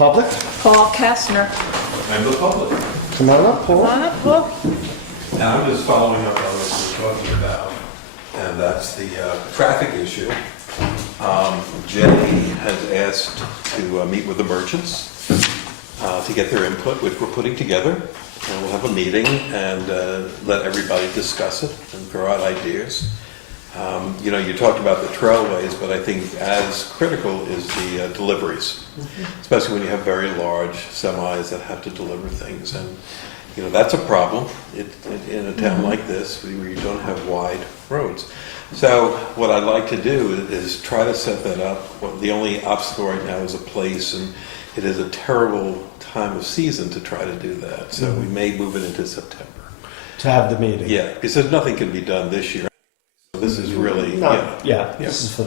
Public? Paul Kastner. I'm the public. Come on up, Paul. Come on up, Paul. Now, I'm just following up on what we're talking about, and that's the traffic issue. Jay has asked to meet with the merchants to get their input, which we're putting together. And we'll have a meeting and let everybody discuss it and throw out ideas. You talked about the trailways, but I think as critical is the deliveries, especially when you have very large semis that have to deliver things. And, that's a problem in a town like this where you don't have wide roads. So what I'd like to do is try to set that up. The only obstacle right now is a place, and it is a terrible time of season to try to do that. So we may move it into September. To have the meeting. Yeah, because nothing can be done this year. So this is really, This is for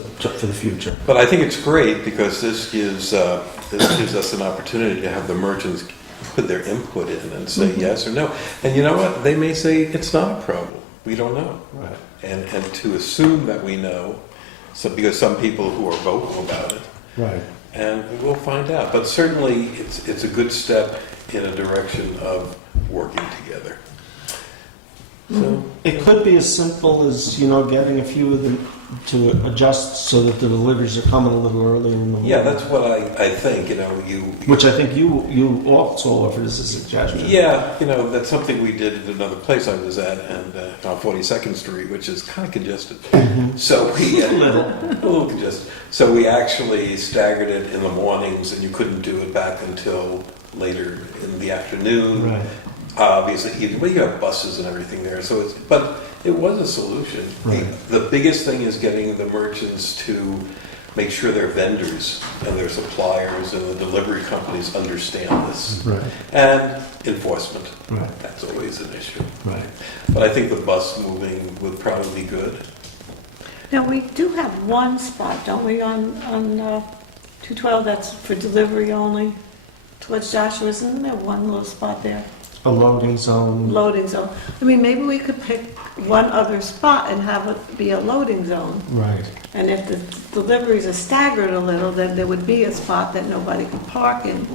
the future. But I think it's great because this gives us an opportunity to have the merchants put their input in and say yes or no. And you know what? They may say it's not a problem. We don't know. Right. And to assume that we know, because some people who are vocal about it, Right. and we'll find out. But certainly, it's a good step in a direction of working together. So It could be as simple as, getting a few of them to adjust so that the deliveries are coming a little earlier in the morning. yeah, that's what I think. Which I think you also offered as a suggestion. Yeah, that's something we did at another place I was at, and on 42nd Street, which is kind of congested. So we A little. a little congested. So we actually staggered it in the mornings, and you couldn't do it back until later in the afternoon. Right. Obviously, but you have buses and everything there. But it was a solution. Right. The biggest thing is getting the merchants to make sure their vendors and their suppliers and the delivery companies understand this. Right. And enforcement. Right. That's always an issue. Right. But I think the bus moving would probably be good. Now, we do have one spot, don't we, on 212 that's for delivery only towards Joshua? Isn't there one little spot there? A loading zone. Loading zone. I mean, maybe we could pick one other spot and have it be a loading zone. Right. And if the deliveries are staggered a little, then there would be a spot that nobody could park in,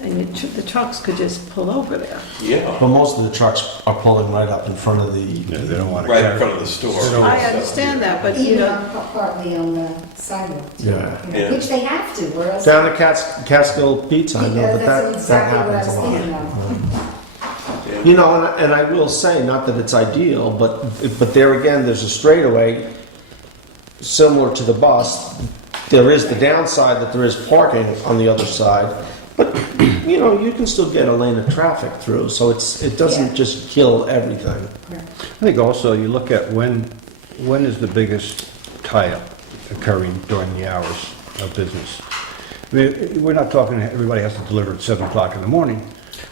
and the trucks could just pull over there. Yeah. But most of the trucks are pulling right up in front of the... They don't want to Right carry. in front of the store. I understand that, but Even partly on the sidewalk. Yeah. Yeah. Which they have to, or else. Down at Catskill Pizza, I know Yeah, that that's exactly what I happens was a lot. thinking of. And I will say, not that it's ideal, but there again, there's a straightaway similar to the bus. There is the downside that there is parking on the other side, but you can still get a lane of traffic through, so it doesn't Yeah. just kill everything. I think also you look at when is the biggest tie-up occurring during the hours of business. I mean, we're not talking everybody has to deliver at 7 o'clock in the morning.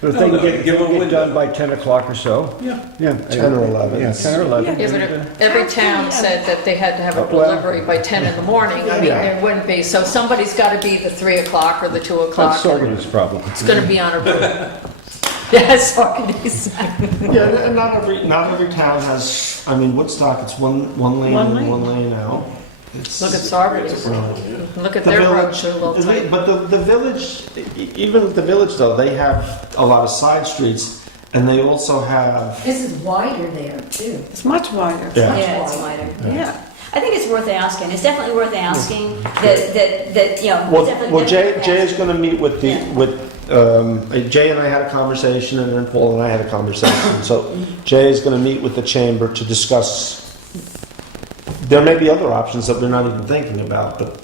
But if No, they no, can get, give them a get window. done by 10 o'clock or so. Yeah. Yeah. 10 or 11. Yeah, 10 or 11. Yeah, but every town said that they had to have a Well- delivery by 10 in the morning. I mean, Yeah. there wouldn't be, so somebody's got to be the 3 o'clock or the 2 That's o'clock. Saugerty's problem. It's going to be on a route. Yes, Saugerty's. Yeah, and not every town has. I mean, Woodstock, it's one lane One in, lane. one lane out. It's, Look at It's Saugerty's. a problem, yeah. Look at The their village, roads, they're a little tight. but the village, even the village though, they have a lot of side streets, and they also have. This is wider there, too. It's much wider. Yeah. Yeah, it's wider. Yeah. I think it's worth asking. It's definitely worth asking that Well, definitely Jay worth is asking. going to meet with the Yeah. Jay and I had a conversation, and then Paul and I had a conversation. So Jay is going to meet with the chamber to discuss. There may be other options that we're not even thinking about, but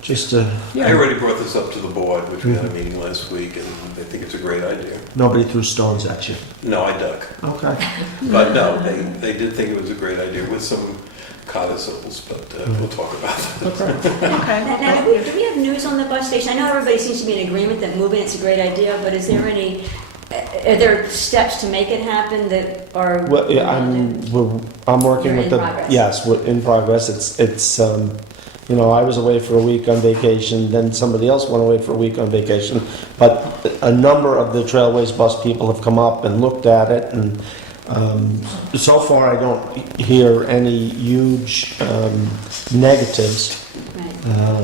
just I already brought this up to the board, which we had a meeting last week, and they think it's a great idea. nobody threw stones at you. No, I duck. Okay. But no, they did think it was a great idea with some codicils, but we'll talk about that. Okay. Now, do we have news on the bus station? I know everybody seems to be in agreement that moving it's a great idea, but is there any, are there steps to make it happen that are? Well, yeah, I'm working You're with in the progress. yes, we're in progress. It's I was away for a week on vacation, then somebody else went away for a week on vacation, but a number of the Trailways bus people have come up and looked at it, and so far I don't hear any huge negatives. Right.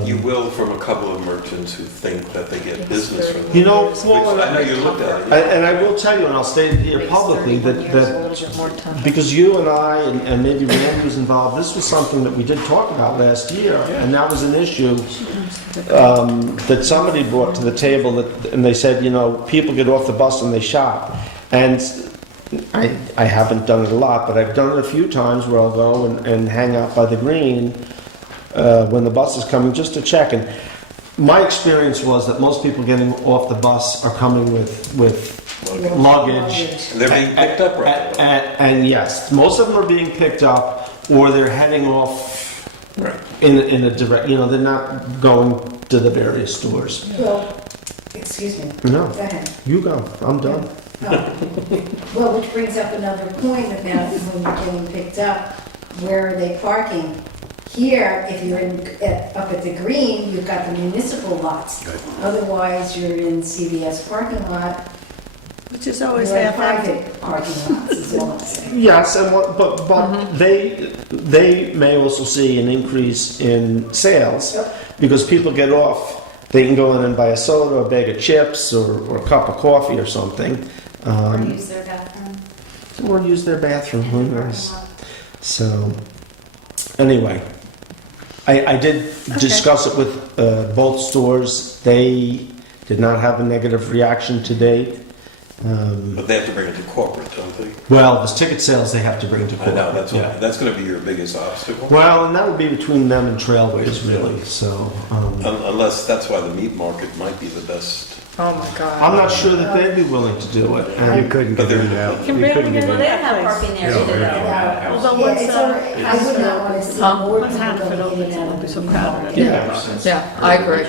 You will from a couple of merchants who think that they get business from them. You know, Which Paul, I know you looked at it. and I will tell you, and I'll state it here publicly, that because you and I, and maybe Randy was involved, this was something that we did talk about last year, and that was an issue that somebody brought to the table, and they said, you know, people get off the bus and they shop. And I haven't done it a lot, but I've done it a few times where I'll go and hang out by the green when the bus is coming just to check. And my experience was that most people getting off the bus are coming with luggage. And they're being picked up right away. And yes, most of them are being picked up, or they're heading off Right. in a direct, you know, they're not going to the various stores. Well, excuse me. No, Go ahead. you go, I'm done. Oh. Well, which brings up another point about when you're getting picked up, where are they parking? Here, if you're up at the green, you've got the municipal lots. Otherwise, you're in CVS parking lot, Which is always you're in half empty. private parking lots, is all I'm saying. Yes, and but they may also see an increase in sales because people get off. They can go in and buy a soda, a bag of chips, or a cup of coffee or something, Or use their bathroom. or use their bathroom. Who knows? So, anyway, I did discuss it with both stores. They did not have a negative reaction to date. But they have to bring it to corporate, don't they? Well, the ticket sales they have to bring to I court. know, that's Yeah. what, that's gonna be your biggest obstacle. Well, and that would be between them and Trailways, really. So, Unless, that's why the meat market might be the best. Oh, my God. I'm not sure that they'd be willing to do it. You And couldn't But get they're- in and out. Can You barely couldn't get get Well, in. they don't have parking there either, though. Although Yeah, once, it's all right. I would not want to see more once people Hanford going in opens, and out it'll of be the so green. crowded. Yeah. Yeah, I agree.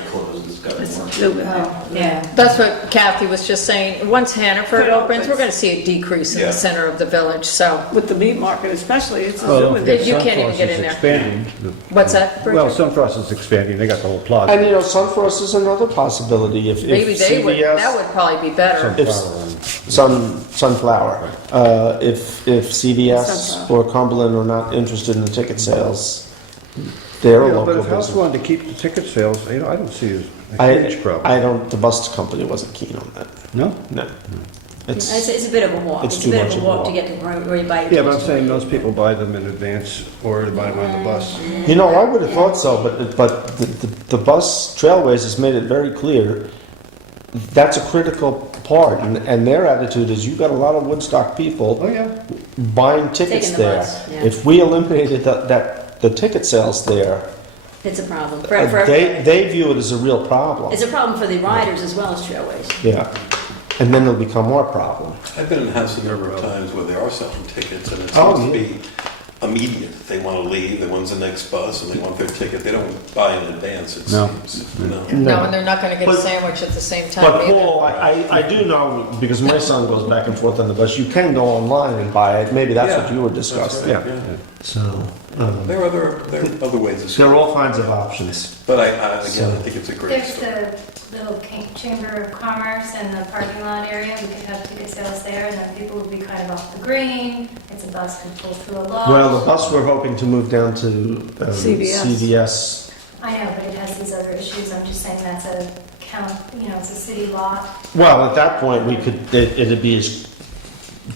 It's to do with it. Yeah, that's what Kathy was just saying. Once Hannaford opens, we're going to see a decrease in Yeah. the center of the village, so. With the meat market especially, it's to Well, do don't with forget, it. You can't even Sunfrost get is in there. expanding. What's that, Bridget? Well, Sunfrost is expanding, they got the whole plaza. you know, Sunfrost is another possibility. If Maybe they would, CVS, that would probably be better. Sunflower. If CVS Sunflower. or Cumberland are not interested in the ticket sales, they're a Yeah, local but if House business. wanted to keep the ticket sales, you know, I don't see a I, huge problem. I don't. The bus company wasn't keen on that. No? No, It's a bit of a walk. It's It's too a bit much of of a a walk to walk. get to where you buy your Yeah, but I'm tickets. saying most people buy them in advance or they buy them on the bus. you know, I would have thought so, but the bus Trailways has made it very clear that's a critical part, and their attitude is you got a lot of Woodstock people Oh, yeah. buying tickets Taking the there. bus, yeah. If we eliminated the ticket sales there, It's a problem. they view it as a real problem. It's a problem for the riders as well as Trailways. Yeah, and then it'll become more problem. I've been in House a number of times where they are selling tickets and it Oh, seems to yeah. be immediate. They want to leave, they want the next bus and they want their ticket. They don't buy in advance, it No. seems. No. No, and they're not going to get a But- sandwich at the same But time either. Paul, I do know, because my son goes back and forth on the bus, you can go online and buy it. Maybe that's what Yeah, you were that's discussing. right, Yeah. So, There are other ways of there are selling. all kinds of options. But again, I think it's a great There's story. the little Chamber of Commerce and the parking lot area. We could have ticket sales there, and then people would be kind of off the green. It's a bus could pull through a lot. Well, the bus we're hoping to move down to CVS. CVS. I know, but it has these other issues. I'm just saying that's a count, it's a city lot. Well, at that point, it'd be as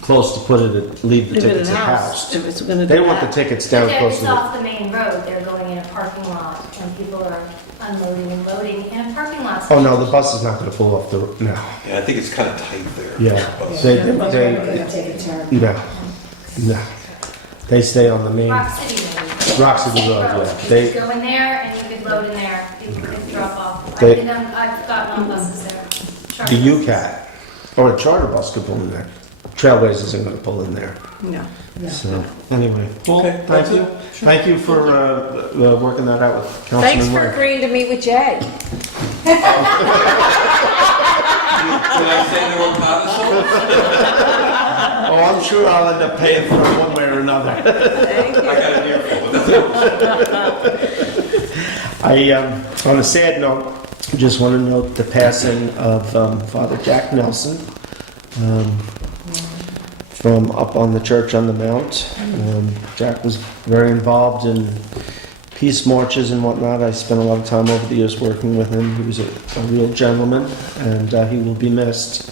close to put it, leave the If tickets it's at a house. house, if it's gonna do They want the that. tickets down But close it's to the... off the main road. They're going in a parking lot, and people are unloading and loading in a parking lot. Oh, no, the bus is not going to pull off the... No. Yeah, I think it's kind of tight there. Yeah. Bus. They, They're gonna they, take a turn. no. No. They stay on the main... Rock City maybe. Rock City Road, yeah. You They- could go in there and you could load in there. People could drop off. They- I've gotten on buses there. Charter The buses. UCAT, or a charter bus could pull in there. Trailways isn't going to pull in there. No. Yeah. So, anyway. Well, Okay, thank that's you. it. Thank you for working that out with Thanks Councilman for Wright. agreeing to meet with Jay. Did I say they were codicils? Oh, I'm sure I'll end up paying for it one way or another. Thank I you. got an earful, but that's On a sad note, just want to note the passing of Father Jack Nelson from up on the church on the Mount. Jack was very involved in peace marches and whatnot. I spent a lot of time over the years working with him. He was a real gentleman, and he will be missed.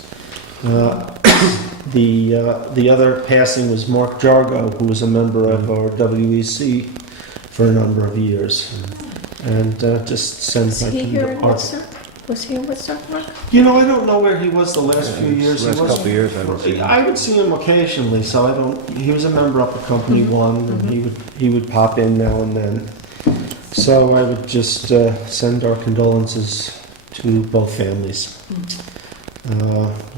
The other passing was Mark Jargo, who was a member of our WEC for a number of years. And just sends Was my he here in Woodstock? Was he in Woodstock, Mark? You know, I don't know where he was the last few years. Last He wasn't- couple of years, I don't see him. I would see him occasionally, so I don't. He was a member up at Company One, and he would pop in now and then. So I would just send our condolences to both families.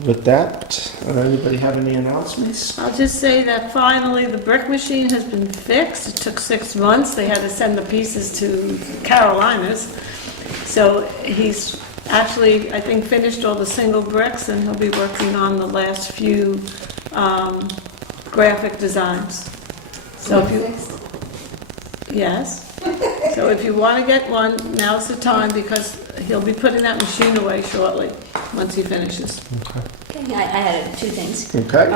With that, anybody have any announcements? I'll just say that finally the brick machine has been fixed. It took 6 months. They had to send the pieces to Carolinas. So he's actually, I think, finished all the single bricks, and he'll be working on the last few graphic designs. So if you, yes. So if you want to get one, now's the time, because he'll be putting that machine away shortly, once he finishes. Okay, I had two things. Okay.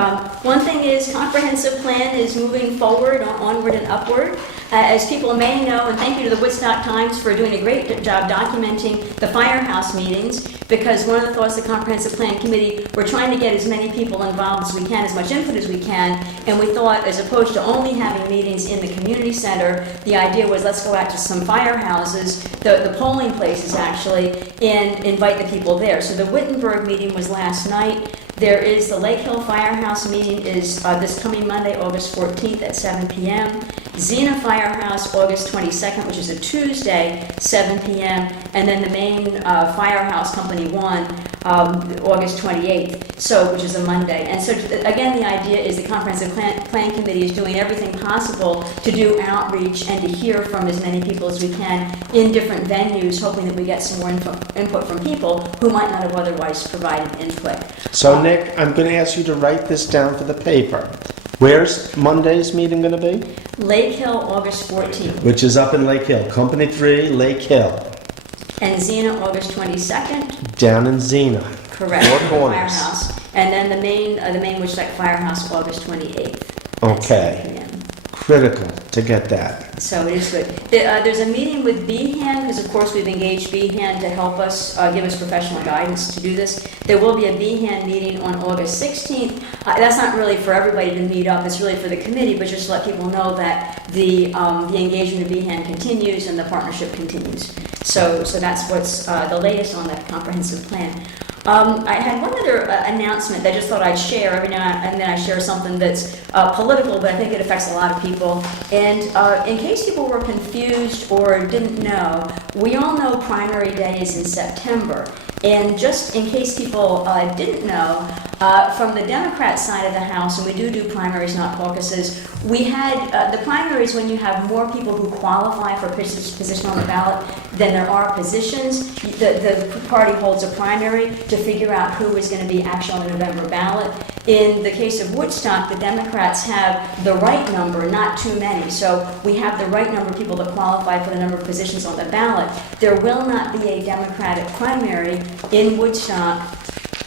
One thing is comprehensive plan is moving forward, onward and upward. As people may know, and thank you to the Woodstock Times for doing a great job documenting the firehouse meetings, because one of the thoughts of the comprehensive plan committee, we're trying to get as many people involved as we can, as much input as we can, and we thought, as opposed to only having meetings in the community center, the idea was let's go out to some firehouses, the polling places actually, and invite the people there. So the Wittenberg meeting was last night. There is the Lake Hill Firehouse meeting is this coming Monday, August 14th at 7 p.m. Xena Firehouse, August 22nd, which is a Tuesday, 7 p.m. And then the main Firehouse Company 1, August 28th, which is a Monday. And so, again, the idea is the Comprehensive Plan Committee is doing everything possible to do outreach and to hear from as many people as we can in different venues, hoping that we get some more input from people who might not have otherwise provided input. So Nick, I'm going to ask you to write this down for the paper. Where's Monday's meeting going to be? Lake Hill, August 14th. Which is up in Lake Hill. Company 3, Lake Hill. And Xena, August 22nd. Down in Xena. Correct. Four Corners. Firehouse. And then the main Woodstock Firehouse, August 28th. at Okay. 7 p.m. Critical to get that. So it is good. There's a meeting with BHAN, because of course we've engaged BHAN to help us, give us professional guidance to do this. There will be a BHAN meeting on August 16th. That's not really for everybody to meet up, it's really for the committee, but just to let people know that the engagement of BHAN continues and the partnership continues. So that's what's the latest on that comprehensive plan. I had one other announcement that I just thought I'd share. Every now and then I share something that's political, but I think it affects a lot of people. And in case people were confused or didn't know, we all know primary day is in September. And just in case people didn't know, from the Democrat side of the House, and we do primaries, not caucuses, we had the primaries when you have more people who qualify for a position on the ballot than there are positions. The party holds a primary to figure out who is going to be actually on the November ballot. In the case of Woodstock, the Democrats have the right number, not too many. So we have the right number of people that qualify for the number of positions on the ballot. There will not be a Democratic primary in Woodstock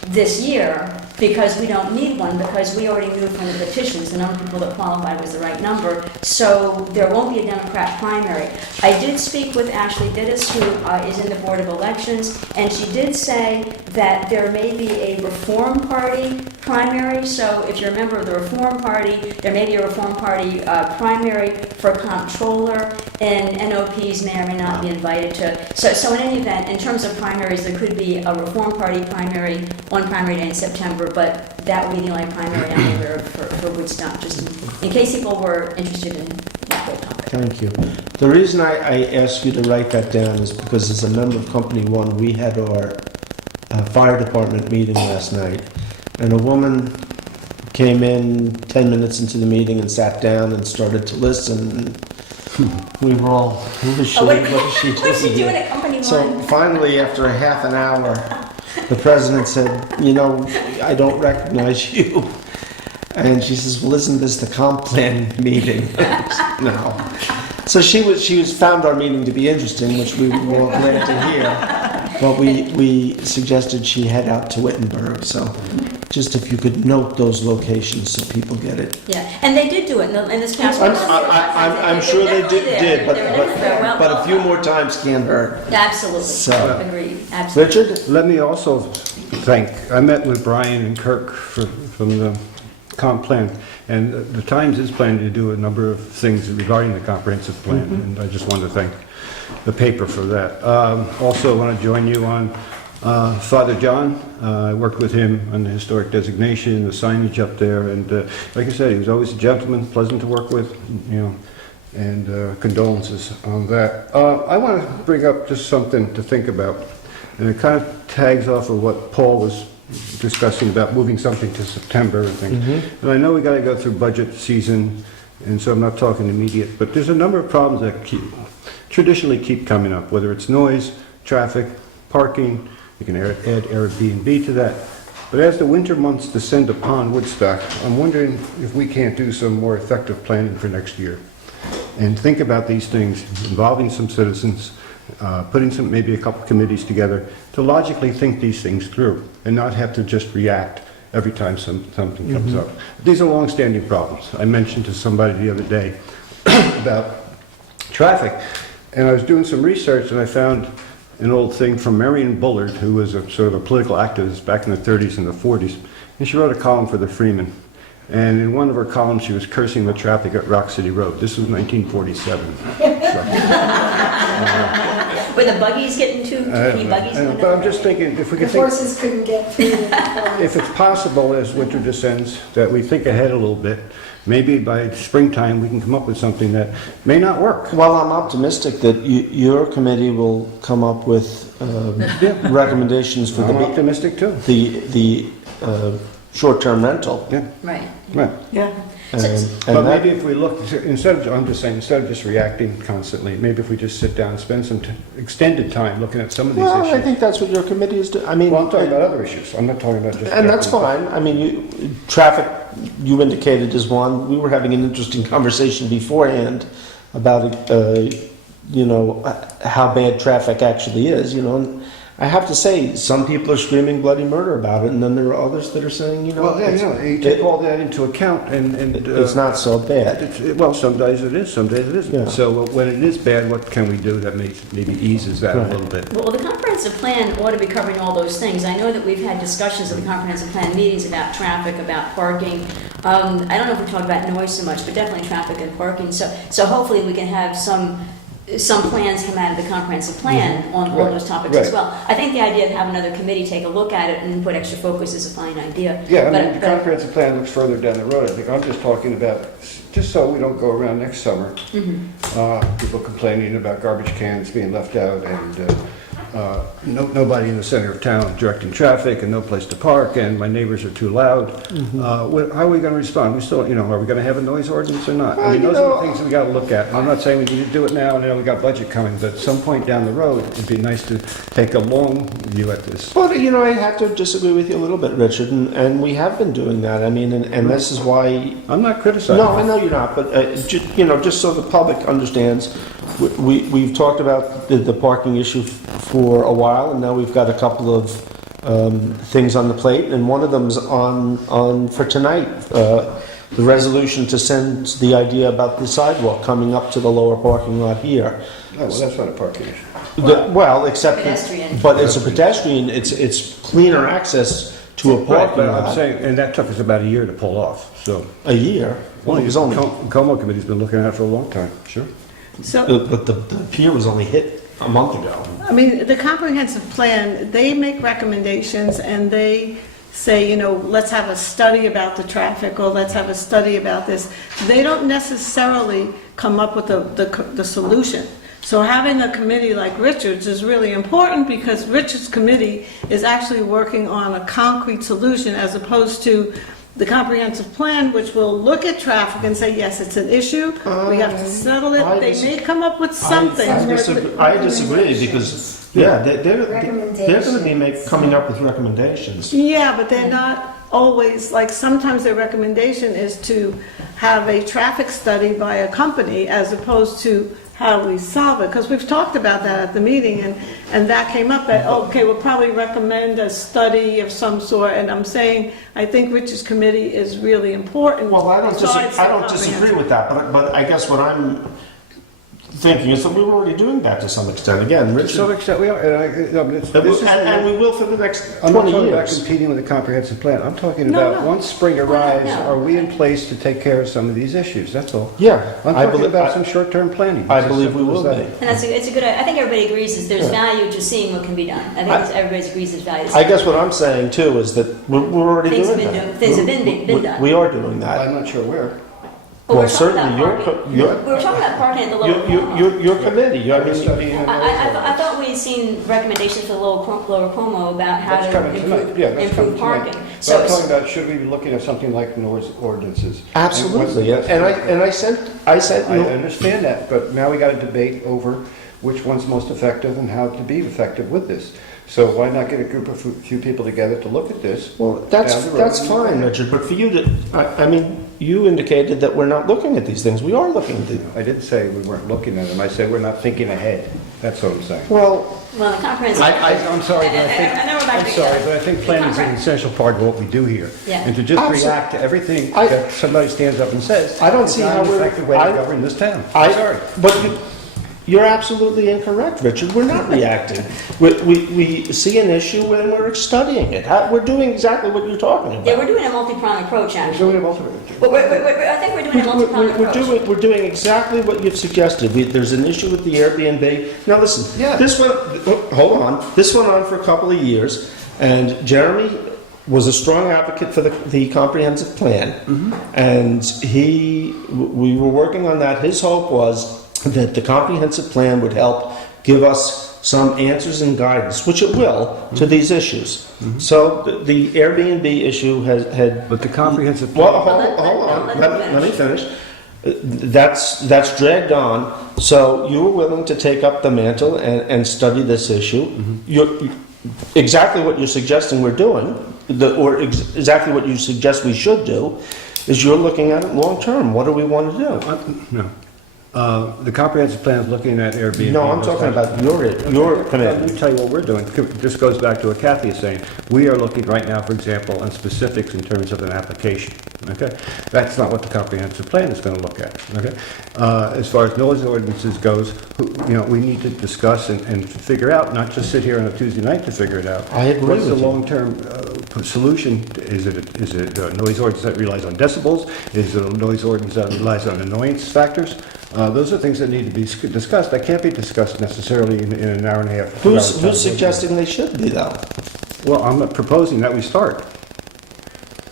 this year, because we don't need one, because we already knew from the petitions the number of people that qualified was the right number, so there won't be a Democrat primary. I did speak with Ashley Dittis, who is in the Board of Elections, and she did say that there may be a Reform Party primary, so if you're a member of the Reform Party, there may be a Reform Party primary for comptroller, and NOPs may or may not be invited to. So in any event, in terms of primaries, there could be a Reform Party primary on primary day in September, but that would be the only primary I'm aware of for Woodstock, just in case people were interested in that whole topic. Thank you. The reason I asked you to write that down is because as a member of Company 1, we had our fire department meeting last night, and a woman came in 10 minutes into the meeting and sat down and started to listen. We were all, who is she? What is she doing? What's she doing here? at Company 1? So finally, after a half an hour, the president said, you know, I don't recognize you. And she says, well, isn't this the comp plan meeting? No. So she was found our meeting to be interesting, which we were all glad to hear. But we suggested she head out to Wittenberg, so just if you could note those locations so people get it. Yeah, and they did do it in this past week. I'm sure they did, Well, but a few more times can't hurt. Absolutely, So- agreed, absolutely. Richard? Let me also thank, I met with Brian and Kirk from the comp plan, and the Times is planning to do a number of things regarding the comprehensive plan, and I just want to thank the paper for that. Also want to join you on Father John. I worked with him on the historic designation, the signage up there, and like I said, he was always a gentleman, pleasant to work with, you know, and condolences on that. I want to bring up just something to think about, and it kind of tags off of what Paul was discussing about moving something to September and things. And I know we got to go through budget season, and so I'm not talking immediate, but there's a number of problems that traditionally keep coming up, whether it's noise, traffic, parking. You can add Airbnb to that. But as the winter months descend upon Woodstock, I'm wondering if we can't do some more effective planning for next year and think about these things, involving some citizens, putting maybe a couple committees together to logically think these things through and not have to just react every time something comes up. These are long-standing problems. I mentioned to somebody the other day about traffic, and I was doing some research and I found an old thing from Marion Bullard, who was a sort of a political activist back in the 30s and the 40s, and she wrote a column for the Freeman. And in one of her columns, she was cursing the traffic at Rock City Road. This was 1947. Were the buggies getting too many buggies? But I'm just thinking, if we The could think, horses couldn't get through. if it's possible as winter descends, that we think ahead a little bit. Maybe by springtime, we can come up with something that may not work. Well, I'm optimistic that your committee will come up with recommendations for I'm optimistic too. the short-term rental. Yeah, Right. right. Yeah. And But that- maybe if we look, instead of just reacting constantly, maybe if we just sit down and spend some extended time looking at some of these well, I issues. think that's what your committee is doing. I mean, Well, I'm talking about other issues. I'm not talking about just. and that's fine. I mean, traffic, you indicated is one. We were having an interesting conversation beforehand about, how bad traffic actually is, And I have to say, some people are screaming bloody murder about it, and then there are others that are saying, Well, yeah, you take all that into account and. it's not so bad. Well, some days it is, some days it isn't. Yeah. So when it is bad, what can we do that maybe eases that a Right. little bit? Well, the comprehensive plan ought to be covering all those things. I know that we've had discussions at the comprehensive plan meetings about traffic, about parking. I don't know if we talked about noise so much, but definitely traffic and parking. So hopefully we can have some plans come out of the comprehensive plan on all Right. those topics as Right. well. I think the idea of having another committee take a look at it and put extra focus is a fine idea. Yeah, I But- mean, the but- comprehensive plan looks further down the road. I think I'm just talking about, just so we don't go around next summer, people complaining about garbage cans being left out and nobody in the center of town directing traffic and no place to park and my neighbors are too loud. How are we going to respond? We still, are we going to have a noise ordinance or not? I mean, those are the things we got to look at. I'm not saying we need to do it now, and I know we got budget coming, but at some point down the road, it'd be nice to take a long view at this. But, I have to disagree with you a little bit, Richard, and we have been doing that. I mean, and this is why... I'm not criticizing. No, I know you're not, but, just so the public understands, we've talked about the parking issue for a while, and now we've got a couple of things on the plate, and one of them's on for tonight. The resolution to send the idea about the sidewalk coming up to the lower parking lot here. Oh, well, that's not a parking issue. Except, Pedestrian. but it's a pedestrian, it's cleaner access to a Right, parking but I'm lot. saying, and that took us about a year to pull off, so. A year? Well, it was only, Como Committee's been looking at it for a long time, sure. So, but the pier was only hit a month ago. I mean, the comprehensive plan, they make recommendations and they say, let's have a study about the traffic or let's have a study about this. They don't necessarily come up with the solution. So having a committee like Richard's is really important because Richard's committee is actually working on a concrete solution as opposed to the comprehensive plan, which will look at traffic and say, yes, it's an issue, we have to settle it. They may come up with something. I disagree because, they're going to be coming up with recommendations. Yeah, but they're not always, like sometimes their recommendation is to have a traffic study by a company as opposed to how we solve it, because we've talked about that at the meeting, and that came up, that, okay, we'll probably recommend a study of some sort, and I'm saying, I think Rich's committee is really important. Well, I besides the don't disagree with that, but I guess what I'm thinking is that we were already doing that to some extent. Again, To Richard, some extent, we are, and we will for the next I'm not 20 talking about years. competing with a comprehensive plan. I'm talking No, about, no. once spring arrives, no. are we in place to take care of some of these issues? That's all. Yeah, I'm I talking believe, about some short-term planning. I It's as believe we simple will as be. that. And it's a good, I think everybody agrees that there's value to seeing what can be done. I think everybody agrees there's value. I guess what I'm saying too is that we're already Things have doing been that. things have been done. We are doing that. I'm not sure where. But Well, we're talking about certainly parking. your We were talking about parking at the lower Como. your committee. I mean, Studying and I thought we'd seen recommendations for the lower Como about how That's to coming tonight, yeah, that's coming improve tonight. parking. But So I'm talking about, should we be looking at something like noise ordinances? absolutely. And I sent. I understand that, but now we got a debate over which one's most effective and how to be effective with this. So why not get a group of few people together to look at this? Well, that's down the road and move fine, on? Richard. But for you to, I mean, you indicated that we're not looking at these things. We are looking at them. I didn't say we weren't looking at them. I said we're not thinking ahead. That's what I'm saying. Well, well, the comprehensive. I'm sorry, but I think, I know we're back I'm to- sorry, but I think the planning is an compre- essential part of what we do here. Yeah. And to just Absolutely. react to everything I- that somebody stands up and says. I don't is see not how an we're- effective way I- to govern this town. I'm sorry. but you're absolutely incorrect, Richard. We're not reacting. We see an issue and we're studying it. We're doing exactly what you're talking about. Yeah, we're doing a multi-pronged approach, We're actually. doing it both ways. But I think we're doing a multi-pronged approach. We're doing exactly what you've suggested. There's an issue with the Airbnb. Now listen, Yeah. this one, hold on. This went on for a couple of years, and Jeremy was a strong advocate for the comprehensive plan, and we were working on that. His hope was that the comprehensive plan would help give us some answers and guidance, which it will, to these issues. So the Airbnb issue had But the comprehensive plan. well, hold on. Let me finish. That's dragged on. So you were willing to take up the mantle and study this issue. Exactly what you're suggesting we're doing, exactly what you suggest we should do, is you're looking at it long term. What do we want to do? No. The comprehensive plan is looking at Airbnb. No, I'm talking about your Let commitment. me tell you what we're doing. This goes back to what Kathy is saying. We are looking right now, for example, on specifics in terms of an application. Okay, that's not what the comprehensive plan is going to look at. Okay, as far as noise ordinances goes, we need to discuss and figure out, not just sit here on a Tuesday night to figure it out. I agree What's the with you. long-term solution? Is it a noise ordinance that relies on decibels? Is it a noise ordinance that relies on annoyance factors? Those are things that need to be discussed. That can't be discussed necessarily in an hour and a half. 2 hour Who's suggesting they should be though? Well, I'm proposing that we start.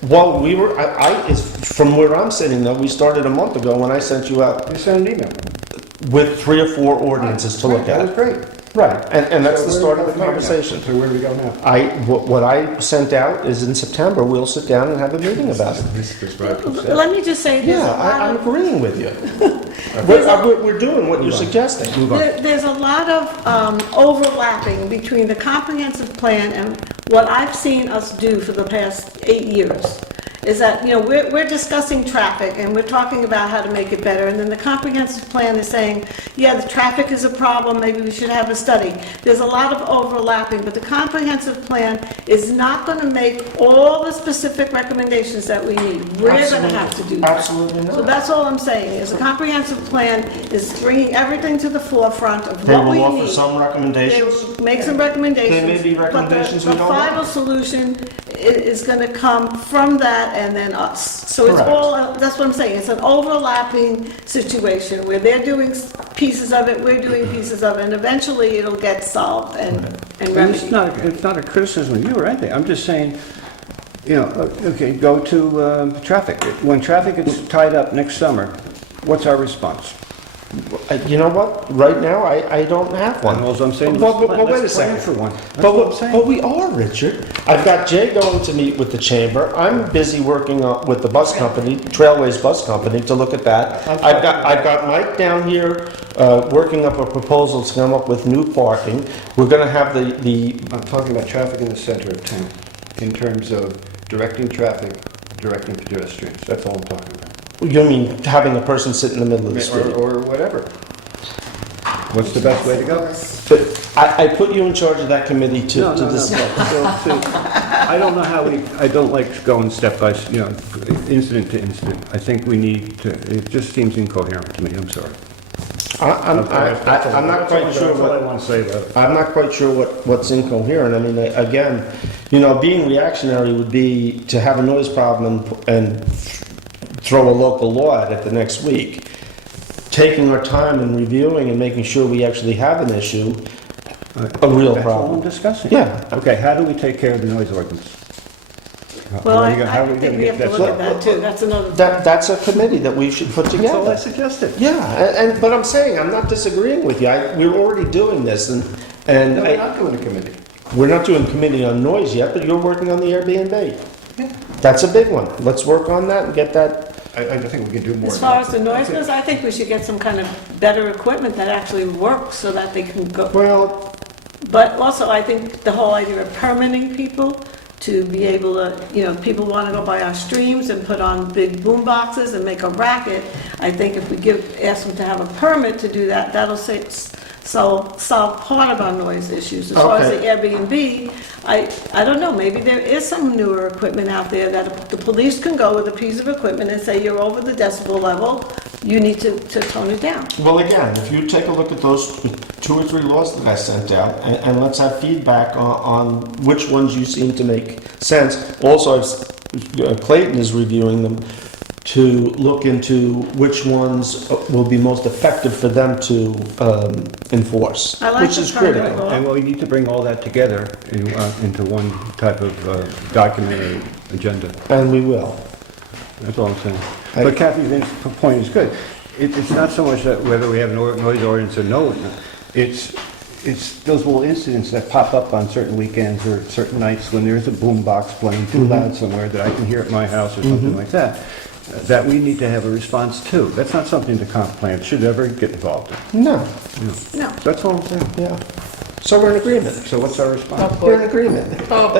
Well, we were. From where I'm sitting though, we started a month ago when I sent you out You send an email. with 3 or 4 ordinances to look That was at. great. Right, and that's So the where start do of we the go now? conversation. So where do we go now? What I sent out is in September, we'll sit down and have a meeting about it. Let me just say, there's a Yeah, lot I'm of agreeing with you. We're doing what you're suggesting. There's a lot of overlapping between the comprehensive plan and what I've seen us do for the past 8 years. Is that, we're discussing traffic and we're talking about how to make it better. And then the comprehensive plan is saying, yeah, the traffic is a problem, maybe we should have a study. There's a lot of overlapping, but the comprehensive plan is not going to make all the specific recommendations that we need. We're going to have to do that. Absolutely So not. that's all I'm saying, is the comprehensive plan is bringing everything to the forefront of They what we will need. offer some They recommendations. will make some recommendations. There may be recommendations we But don't the like. final solution is going to come from that and then us. So it's Correct. all, that's what I'm saying, it's an overlapping situation where they're doing pieces of it, we're doing pieces of it, and eventually it'll get solved and And remedied. it's not a criticism of you or anything. I'm just saying, okay, go to traffic. When traffic gets tied up next summer, what's our response? You know what? Right now, I don't have one. And all I'm saying is But wait a let's plan second. for one. That's But, what I'm saying. but we are, Richard. I've got Jay going to meet with the chamber. I'm busy working with the bus company, Trailways Bus Company, to look at that. I've got Mike down here working up a proposal to come up with new parking. We're going to have the I'm talking about traffic in the center of town, in terms of directing traffic, directing pedestrians. That's all I'm talking about. you mean having a person sit in the middle of the street? Or whatever. What's the best way to go? But I put you in charge of that committee to No, no, no. discuss. So, I don't know how I don't like going step by, incident to incident. I think we need to, it just seems incoherent to me, I'm sorry. I'm not quite sure That's all I what, want to say about it. I'm not quite sure what's incoherent. I mean, again, being reactionary would be to have a noise problem and throw a local law at it the next week. Taking our time and reviewing and making sure we actually have an issue, a real That's all I'm problem. discussing. Yeah. Okay, how do we take care of the noise ordinance? Well, How are we gonna- how are I we think gonna we get have to that look at sorted? that too, that's another. That's a committee that we should put That's all I together. suggested. Yeah, but I'm saying, I'm not disagreeing with you. We're already doing this, and No, we're not doing a committee. we're not doing committee on noise yet, but you're working on the Airbnb. That's a big one. Let's work on that and get that. I think we can do more. As far as the noise goes, I think we should get some kind of better equipment that actually works so that they can go. Well, But also, I think the whole idea of permitting people to be able to, people want to go by our streams and put on big boom boxes and make a racket. I think if we ask them to have a permit to do that, that'll solve part of our noise issues. As far as the Airbnb, I don't know, maybe there is some newer equipment out there that the police can go with a piece of equipment and say, you're over the decibel level, you need to tone it down. well, again, if you take a look at those 2 or 3 laws that I sent out, and let's have feedback on which ones you seem to make sense. Also, Clayton is reviewing them to look into which ones will be most effective for them to enforce, I like which the is permit critical. law. And we need to bring all that together into one type of documented agenda. And we will. That's all I'm saying. But Kathy's point is good. It's not so much that whether we have an noise ordinance or no, it's those little incidents that pop up on certain weekends or certain nights when there's a boom box playing too loud somewhere that I can hear at my house or something like that, that we need to have a response to. That's not something the comp plan should ever get involved in. No, No. That's all I'm saying. yeah. So we're in agreement. So what's our response? We're in agreement. Oh,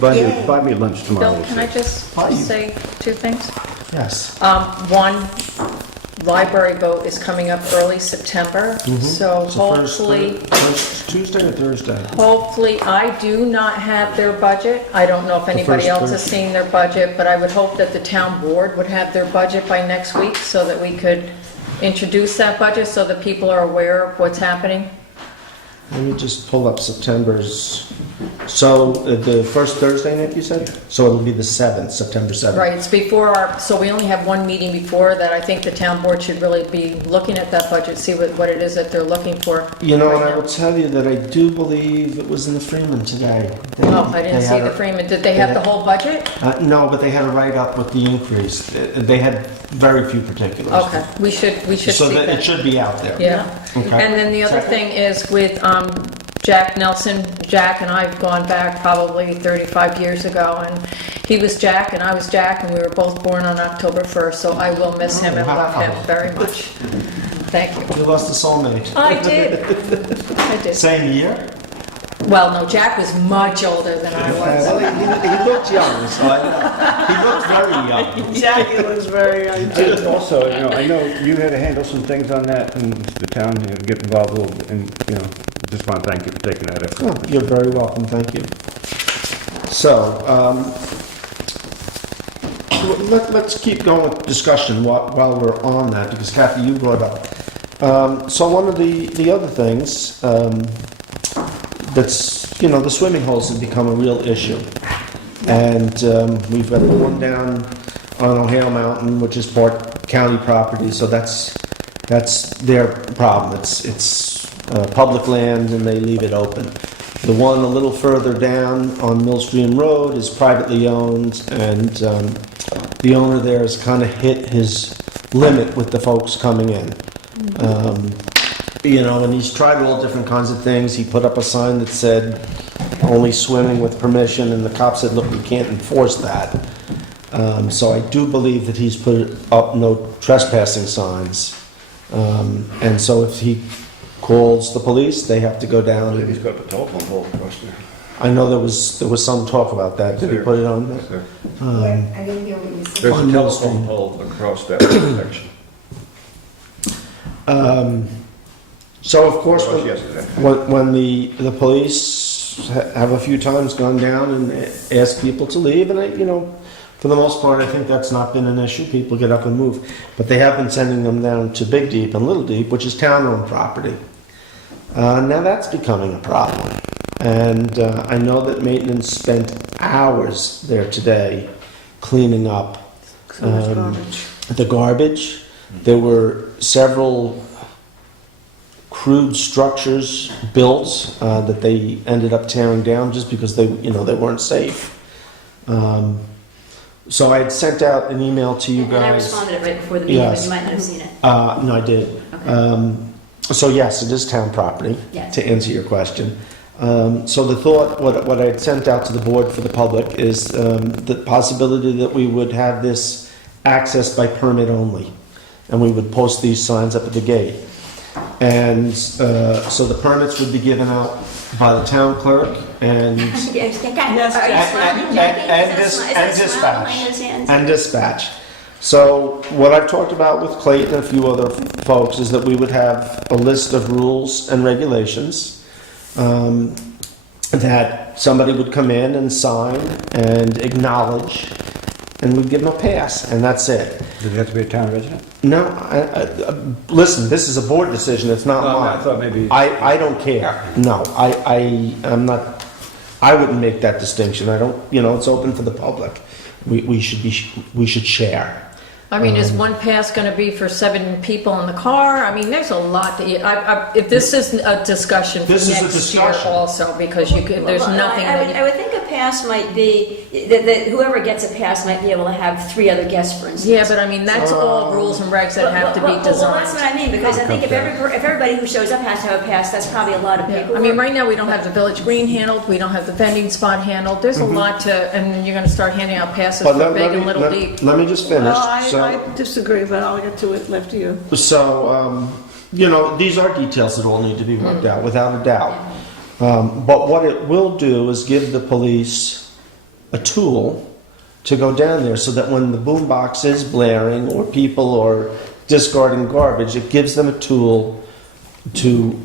Buy me lunch tomorrow. Bill, can I just say 2 things? Yes. One, library vote is coming up early September, so It's the first Tuesday or Thursday? hopefully, I do not have their budget. I don't know if anybody first else has seen their budget, but I would hope that the town board would have their budget by next week so that we could introduce that budget so that people are aware of what's happening. Let me just pull up September's. So the first Thursday, Nick, you said? So it'll be the 7th, September 7th. Right, it's before so we only have one meeting before that. I think the town board should really be looking at that budget, see what it is that they're looking for. And right I now. will tell you that I do believe it was in the Freeman today. Oh, I didn't They see had the a- Freeman. Did they have the whole budget? No, but they had a write-up with the increase. They had very few particulars. Okay, we should So see that it that. should be out there. Yeah. Okay. And then the other Second. thing is with Jack Nelson. Jack and I have gone back probably 35 years ago, and he was Jack and I was Jack, and we were both born on October 1st, so I will miss him and love him very much. Thank you. You lost a soulmate. I did. I did. Same year? Well, no, Jack was much older than I was. Well, he looked young, so he looked very young. Jackie was very And also, I know you had to handle some things on that, and the town, get involved a little bit, and, just want to thank you for taking that effort. Oh, you're very welcome, thank you. So, let's keep going with discussion while we're on that, because Kathy, you brought up. So one of the other things, that's, the swimming holes have become a real issue. And we've got the one down on Ohio Mountain, which is part county property, so that's their problem. It's public land and they leave it open. The one a little further down on Mill Stream Road is privately owned, and the owner there has kind of hit his limit with the folks coming in. And he's tried all different kinds of things. He put up a sign that said only swimming with permission, and the cop said, look, we can't enforce that. So I do believe that he's put up no trespassing signs. And so if he calls the police, they have to go down. He's got the telephone pole across there. I know there was some talk about that. Did we put it on there? I didn't hear what you said. There's On a Mill telephone Street. pole across that section. So of course, That was when, yesterday. when the police have a few times gone down and asked people to leave, and for the most part, I think that's not been an issue. People get up and move, but they have been sending them down to Big Deep and Little Deep, which is town-owned property. Now that's becoming a problem, and I know that maintenance spent hours there today cleaning up So much garbage. the garbage. There were several crude structures built that they ended up tearing down just because they weren't safe. So I had sent out an email to you And I guys. responded right before the meeting, but Yes. you might not have seen it. No, I did. Okay. So yes, it is town property, Yes. to answer your question. So the thought, what I had sent out to the board for the public is the possibility that we would have this access by permit only. And we would post these signs up at the gate. And so the permits would be given out by the town clerk and Are you smiling, and- Jackie? and Is dis- that a and smile dispatch. behind his hands? and dispatch. So what I've talked about with Clayton and a few other folks is that we would have a list of rules and regulations that somebody would come in and sign and acknowledge, and we'd give them a pass, and that's it. Does it have to be a town resident? No, listen, this is a board decision, it's not Oh, mine. I thought maybe- I don't care. No, I'm not, I wouldn't make that distinction. I don't, it's open for the public. We should share. I mean, is one pass going to be for 7 people in the car? I mean, there's a lot that if this is a discussion for This is a next year discussion. also, because there's Well, nothing I that would think a pass might be, that whoever gets a pass might be able to have 3 other guests, for instance. Yeah, but I mean, that's all rules and regs that have to be Well, that's what designed. I mean, because I think if everybody who shows up has to have a pass, that's probably a lot of Yeah, people. I mean, right now, we don't have the village green handled, we don't have the vending spot handled, there's a lot to, and you're gonna start handing out passes But for Big and Little Deep. let me just finish. Well, I So, disagree, but I'll get to it after you. these are details that all need to be worked out, without a doubt. But what it will do is give the police a tool to go down there so that when the boombox is blaring or people are discarding garbage, it gives them a tool to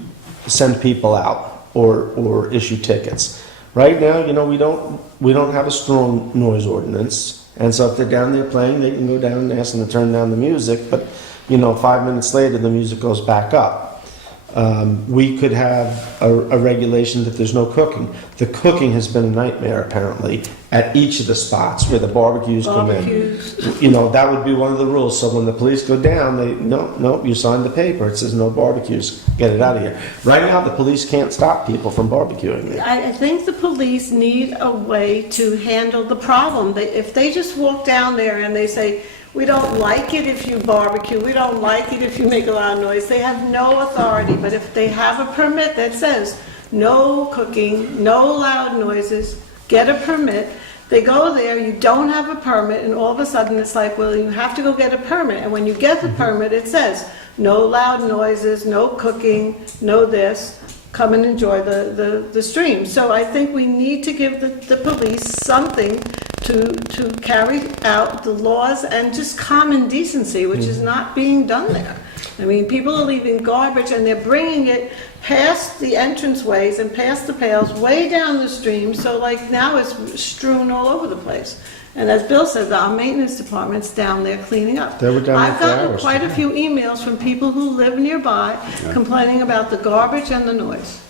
send people out or issue tickets. Right now, we don't have a strong noise ordinance, and so if they're down there playing, they can go down and ask them to turn down the music. But 5 minutes later, the music goes back up. We could have a regulation that there's no cooking. The cooking has been a nightmare, apparently, at each of the spots where the barbecues come in. Barbecues. That would be one of the rules. So when the police go down, no, you signed the paper. It says no barbecues. Get it out of here. Right now, the police can't stop people from barbecuing there. I think the police need a way to handle the problem. If they just walk down there and they say, we don't like it if you barbecue, we don't like it if you make a lot of noise, they have no authority. But if they have a permit that says no cooking, no loud noises, get a permit, they go there, you don't have a permit, and all of a sudden it's like, well, you have to go get a permit. And when you get the permit, it says no loud noises, no cooking, no this, come and enjoy the stream. So I think we need to give the police something to carry out the laws and just common decency, which is not being done there. I mean, people are leaving garbage and they're bringing it past the entranceways and past the pails, way down the stream, so like now it's strewn all over the place. And as Bill said, our maintenance department's down there cleaning up. They were down there I've for gotten hours. quite a few emails from people who live nearby complaining about the garbage and the noise.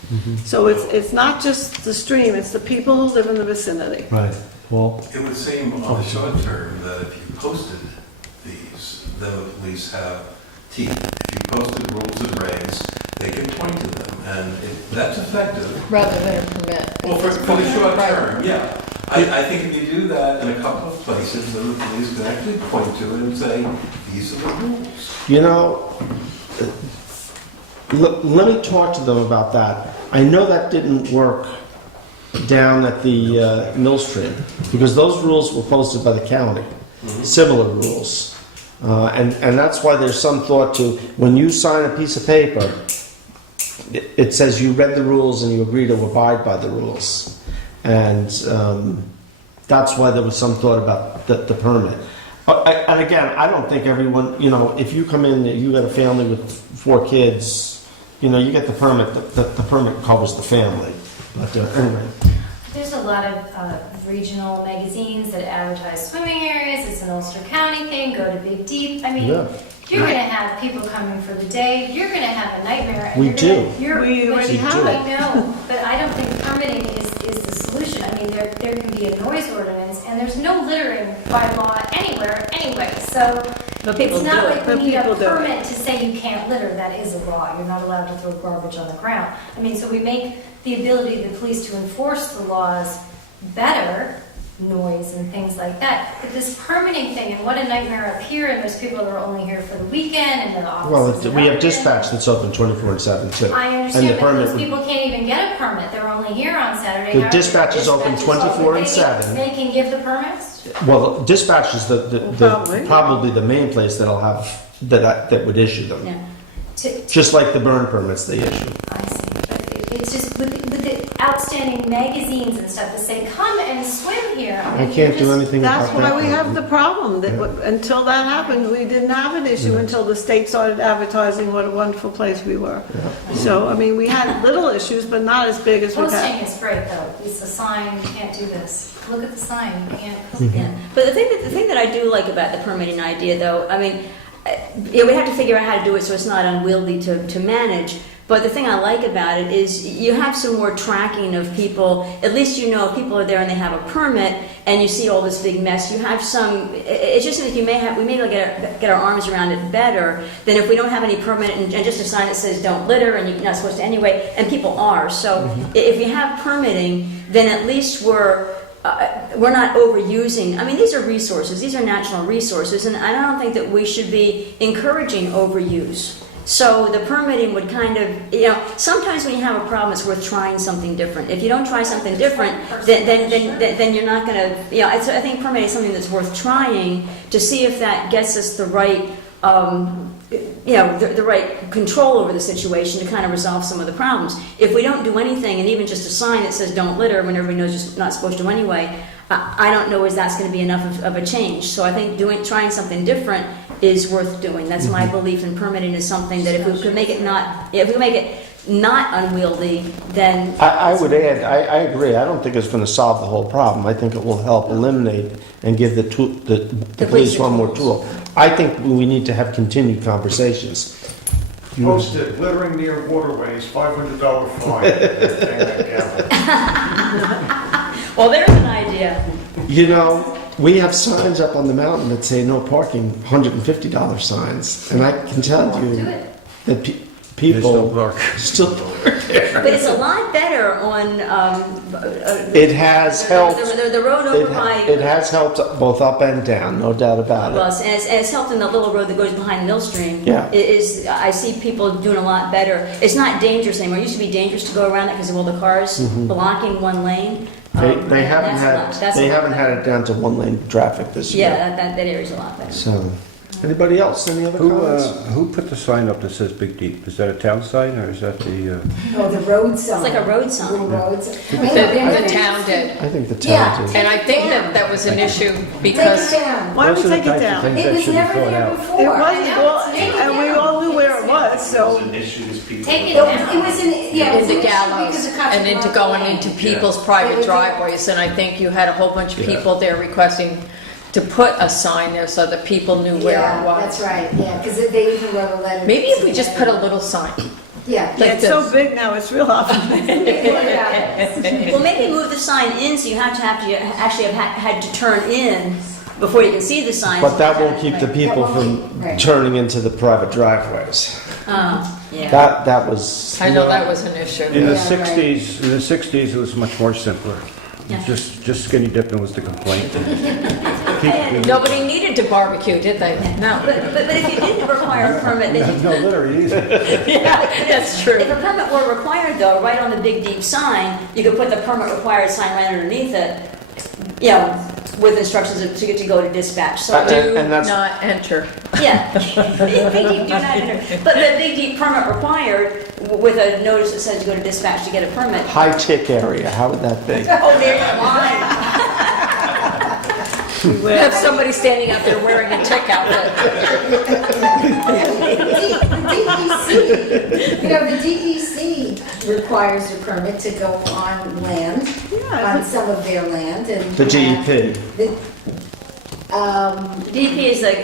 So it's not just the stream, it's the people who live in the vicinity. Right. Well, It would seem on the short term that if you posted these, then the police have teeth. If you posted rules and regs, they can point to them, and that's effective. Rather than a permit. Well, for the short Right. term, yeah. I think if you do that in a couple of places, then the police can actually point to it and say, these are the rules. let me talk to them about that. I know that didn't work down at the Mill Stream, because those rules were posted by the county, similar rules. And that's why there's some thought to, when you sign a piece of paper, it says you read the rules and you agree to abide by the rules. And that's why there was some thought about the permit. And again, I don't think everyone, you know, if you come in, you got a family with 4 kids, you know, you get the permit, the permit covers the family. But anyway, There's a lot of regional magazines that advertise swimming areas. It's an Ulster County thing. Go to Big Deep. I mean, Yeah. you're going to have people coming for the day. You're going to have a nightmare. We you're do. Gonna, you're, We but already you have I it. know, but I don't think permitting is the solution. I mean, there can be a noise ordinance, and there's no littering by law anywhere anyway. So But people it's not do it. like we But need a people do it. permit to say you can't litter. That is a law. You're not allowed to throw garbage on the ground. I mean, so we make the ability of the police to enforce the laws better, noise and things like that. But this permitting thing, and what a nightmare up here, and there's people that are only here for the weekend, and the well, offices are we have open. dispatch that's open 24/7 too. I And understand, the but permit those would- people can't even get a permit. They're only here on Saturday. The How are dispatch is open dispatches 24/7. They can give the permits? Well, dispatch is Probably. probably the main place that'll have, that would issue them. Yeah. Just like the burn permits they issue. I see, but it's just with the outstanding magazines and stuff that say, come and swim here. I can't do anything about That's that. why we have the problem, that until that happened, we didn't have an issue until the state started advertising what a wonderful place we were. So, I mean, we had little issues, but not as big as we've Posting had. is great though. It's a sign, you can't do this. Look at the sign, you can't. Yeah. But the thing that I do like about the permitting idea, though, I mean, yeah, we have to figure out how to do it so it's not unwieldy to manage. But the thing I like about it is you have some more tracking of people. At least you know if people are there and they have a permit, and you see all this big mess. You have some. It's just that we may be able to get our arms around it better than if we don't have any permit and just a sign that says "Don't litter" and you're not supposed to anyway. And people are. So if you have permitting, then at least we're not overusing. I mean, these are resources. These are national resources, and I don't think that we should be encouraging overuse. So the permitting would kind of, you know, sometimes when you have a problem, it's worth trying something different. If you don't try something different, then you're not going to, you know, I think permitting is something that's worth trying to see if that gets us the right, you know, the right control over the situation to kind of resolve some of the problems. If we don't do anything, and even just a sign that says "Don't litter" when everybody knows you're not supposed to anyway, I don't know if that's going to be enough of a change. So I think trying something different is worth doing. That's my belief in permitting is something that if we could make it not unwieldy, then I would add, I agree, I don't think it's gonna solve the whole problem. I think it will help eliminate and give the police one more tool. I think we need to have continued conversations. Posted, littering near waterways, $500 fine. Hang that gavel. well, there's an idea. You know, we have signs up on the mountain that say no parking, $150 signs. And I can tell Do you it. that They still people bark. still, But it's a lot better on it has helped. the road over by It has helped both up and down, no doubt about it. bus, and it's helped in the little road that goes behind Millstream. Yeah. I see people doing a lot better. It's not dangerous anymore. It used to be dangerous to go around it because of all the cars blocking one lane. They haven't that's had, a they lot haven't better. had it down to one lane traffic this year. Yeah, that area's a lot better. So, anybody else, any other comments? Who put the sign up that says Big Deep? Is that a town sign or is that the, Oh, the road sign. It's like a road Little sign. roads. The town did. I think the Yeah. town did. And I think that was an issue Take because it down. Why don't we Those are the take it types of down? things It that was should be never thought there out. It before. wasn't, well, and we all knew where it was, so. Take it It down. was in, yeah. it was an into issue gallows because of Country and into Club going Lane. into people's private Yeah. driveways. And I think you had a whole bunch of people there requesting to put a sign there so that people knew where it Yeah, was. that's right, yeah, because they even wrote a letter. Maybe if we just put a little sign. Yeah. Yeah, it's so this. big now, it's real often. Yeah. Well, maybe move the sign in so you have to actually have had to turn in before you can see the sign. But that won't keep the people That won't from be- right. turning into the private driveways. Yeah. That was. I know that was an issue. in the Yeah, right. 60s, it was much more simpler. Yeah. Just skinny dipping was the complaint. Nobody needed to barbecue, did they? No. But if you didn't require a permit, then you No, literally, either. Yeah, that's true. If a permit were required, though, right on the big deep sign, you could put the permit required sign right underneath it, you know, with instructions to go to dispatch. So, Do And that's- not enter. yeah, big deep, do not enter. But the big deep permit required with a notice that says to go to dispatch to get a permit. High tick area, how would that be? Oh, there's a line. We Have wear, somebody standing out there wearing a tech outfit. DEC, the DEC requires a permit to go on land, on some of their land, and. The DEP. DEP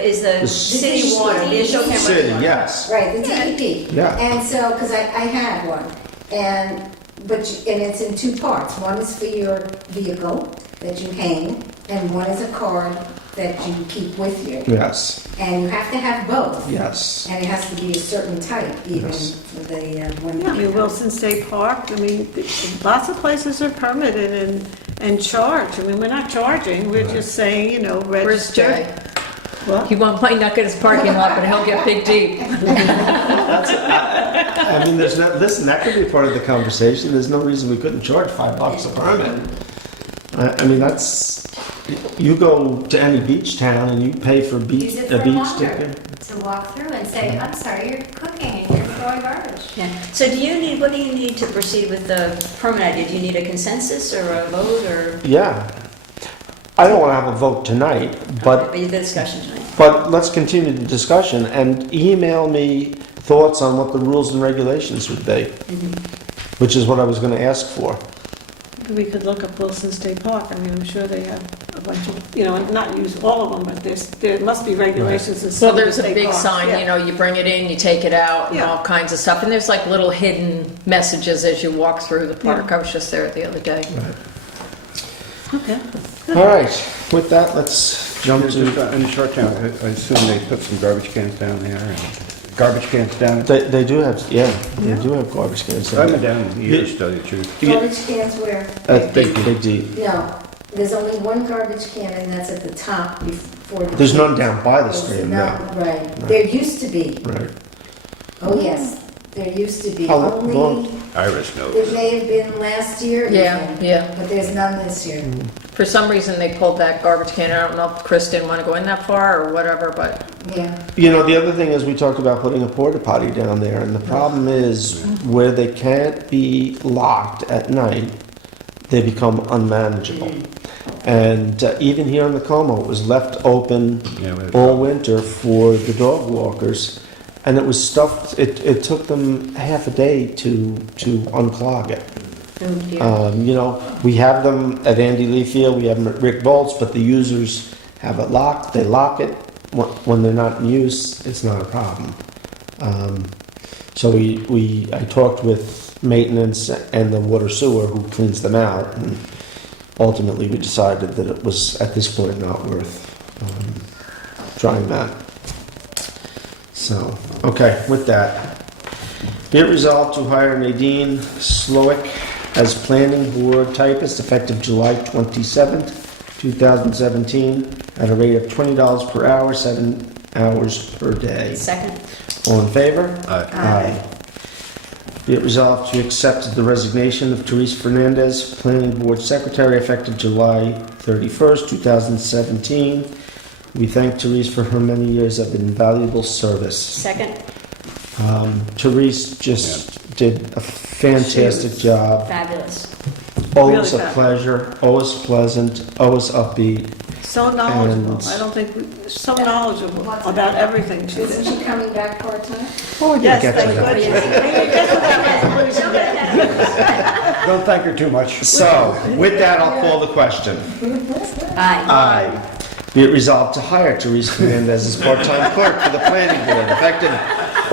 is the city water, the Ashoka City, Water. yes. Right, the DEP. Yeah. And so, because I had one, and it's in two parts. One is for your vehicle that you hang, and one is a card that you keep with you. Yes, And you have to have both. yes. And it has to be a certain type, even Yes. for the one. yeah, I mean, Wilson State Park, I mean, lots of places are permitted and charge. I mean, we're not charging, we're just saying, Where's register. Jay? What? He might not get his parking lot, but he'll get Big Deep. I mean, listen, that could be part of the conversation. There's no reason we couldn't charge $5 a permit. I mean, you go to any beach town and you pay for Use it a for beach longer, ticket. to walk through and say, I'm sorry, you're cooking and you're throwing garbage. Yeah. So what do you need to proceed with the permit idea? Do you need a consensus or a vote or? Yeah. I don't want to have a vote tonight, but The discussion tonight. But let's continue the discussion and email me thoughts on what the rules and regulations would be, which is what I was going to ask for. We could look up Wilson State Park. I mean, I'm sure they have a bunch of, not use all of them, but there must be regulations and Well, some there's a state big parks, sign, yeah. you bring it in, you take it out, and Yeah. all kinds of stuff. And there's like little hidden messages as you walk through the park. I was just there the other day. Okay. All right, with that, let's jump Just, to, in the short term, I assume they put some garbage cans down there, and garbage cans down. they do have, they do have garbage cans. I went down years to tell you the truth. Garbage cans where, Big deep. no, there's only one garbage can, and that's at the top before the. There's none down by the stream, no. Right, there used to be, Right. oh yes, there used to be, How long- only, Iris it knows. may have been last year Yeah, even, yeah. but there's none this year. For some reason, they pulled that garbage can. I don't know if Chris didn't want to go in that far or whatever, but Yeah, The other thing is we talked about putting a porta potty down there, and the problem is where they can't be locked at night, they become unmanageable. And even here in the Como, it was left open Yeah, we had- all winter for the dog walkers, and it was stuffed. It took them half a day to unclog it. oh dear. We have them at Andy Lee Field, we have them at Rick Bolt's, but the users have it locked. They lock it when they're not in use. It's not a problem. So I talked with maintenance and the water sewer who cleans them out, and ultimately we decided that it was at this point not worth trying that. So, okay, with that, be it resolved to hire Nadine Slowick as planning board typist effective July 27th, 2017, at a rate of $20 per hour, 7 hours per day. Second. All in favor? Aye. Be it resolved to accept the resignation of Therese Fernandez, planning board secretary, effective July 31st, 2017. We thank Therese for her many years of invaluable service. Second. Therese just did a fantastic job. Fabulous. Always Really a pleasure, always pleasant, always upbeat. So knowledgeable. And- I don't think, so knowledgeable about everything she Isn't did. she coming back part-time? Oh, Yes, get to thank that. goodness. Don't thank her too much. So, with that, I'll call the question. Aye. Aye. Be it resolved to hire Therese Fernandez as part-time clerk for the planning board, effective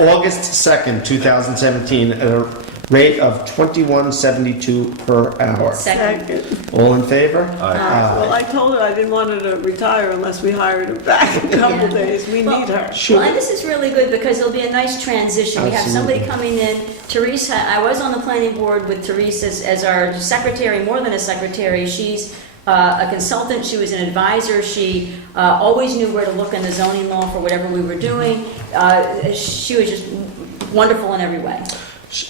August 2nd, 2017, at a rate of $21.72 per hour. Second. Second. All in favor? Well, I told her I didn't want her to retire unless we hired her back in a couple days. We need her. Sure. Well, and this is really good because it'll be a nice transition. We have somebody Absolutely. coming in. Teresa, I was on the planning board with Teresa as our secretary, more than a secretary. She's a consultant, she was an advisor, she always knew where to look in the zoning law for whatever we were doing. She was just wonderful in every way.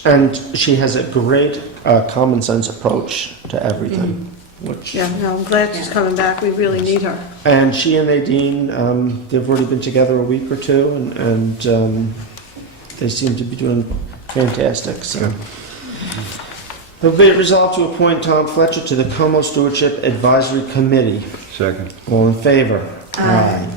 And she has a great common sense approach to everything. Which, Yeah, no, I'm glad she's coming back. We really need her. and she and Nadine, they've already been together a week or two, and they seem to be doing fantastic. So, Be it resolved to appoint Tom Fletcher to the Como Stewardship Advisory Committee. Second. All in favor? Aye.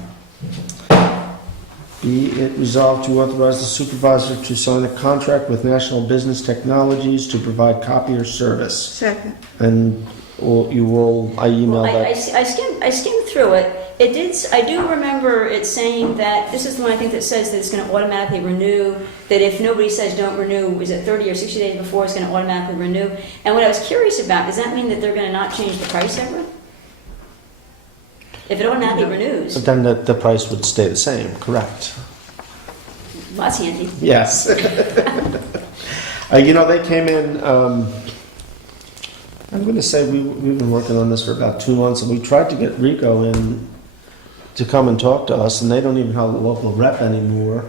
Be it resolved to authorize the supervisor to sign a contract with National Business Technologies to provide copier service. Second. And you will, I emailed Well, that. I skimmed through it. It did, I do remember it saying that, this is the one I think that says that it's gonna automatically renew, that if nobody says don't renew, is it 30 or 60 days before, it's gonna automatically renew? And what I was curious about, does that mean that they're gonna not change the price ever? If it automatically renews, But then the price would stay the same, correct? well, that's handy. Yes. They came in, I'm going to say we've been working on this for about 2 months, and we tried to get Rico in to come and talk to us, and they don't even have a local rep anymore.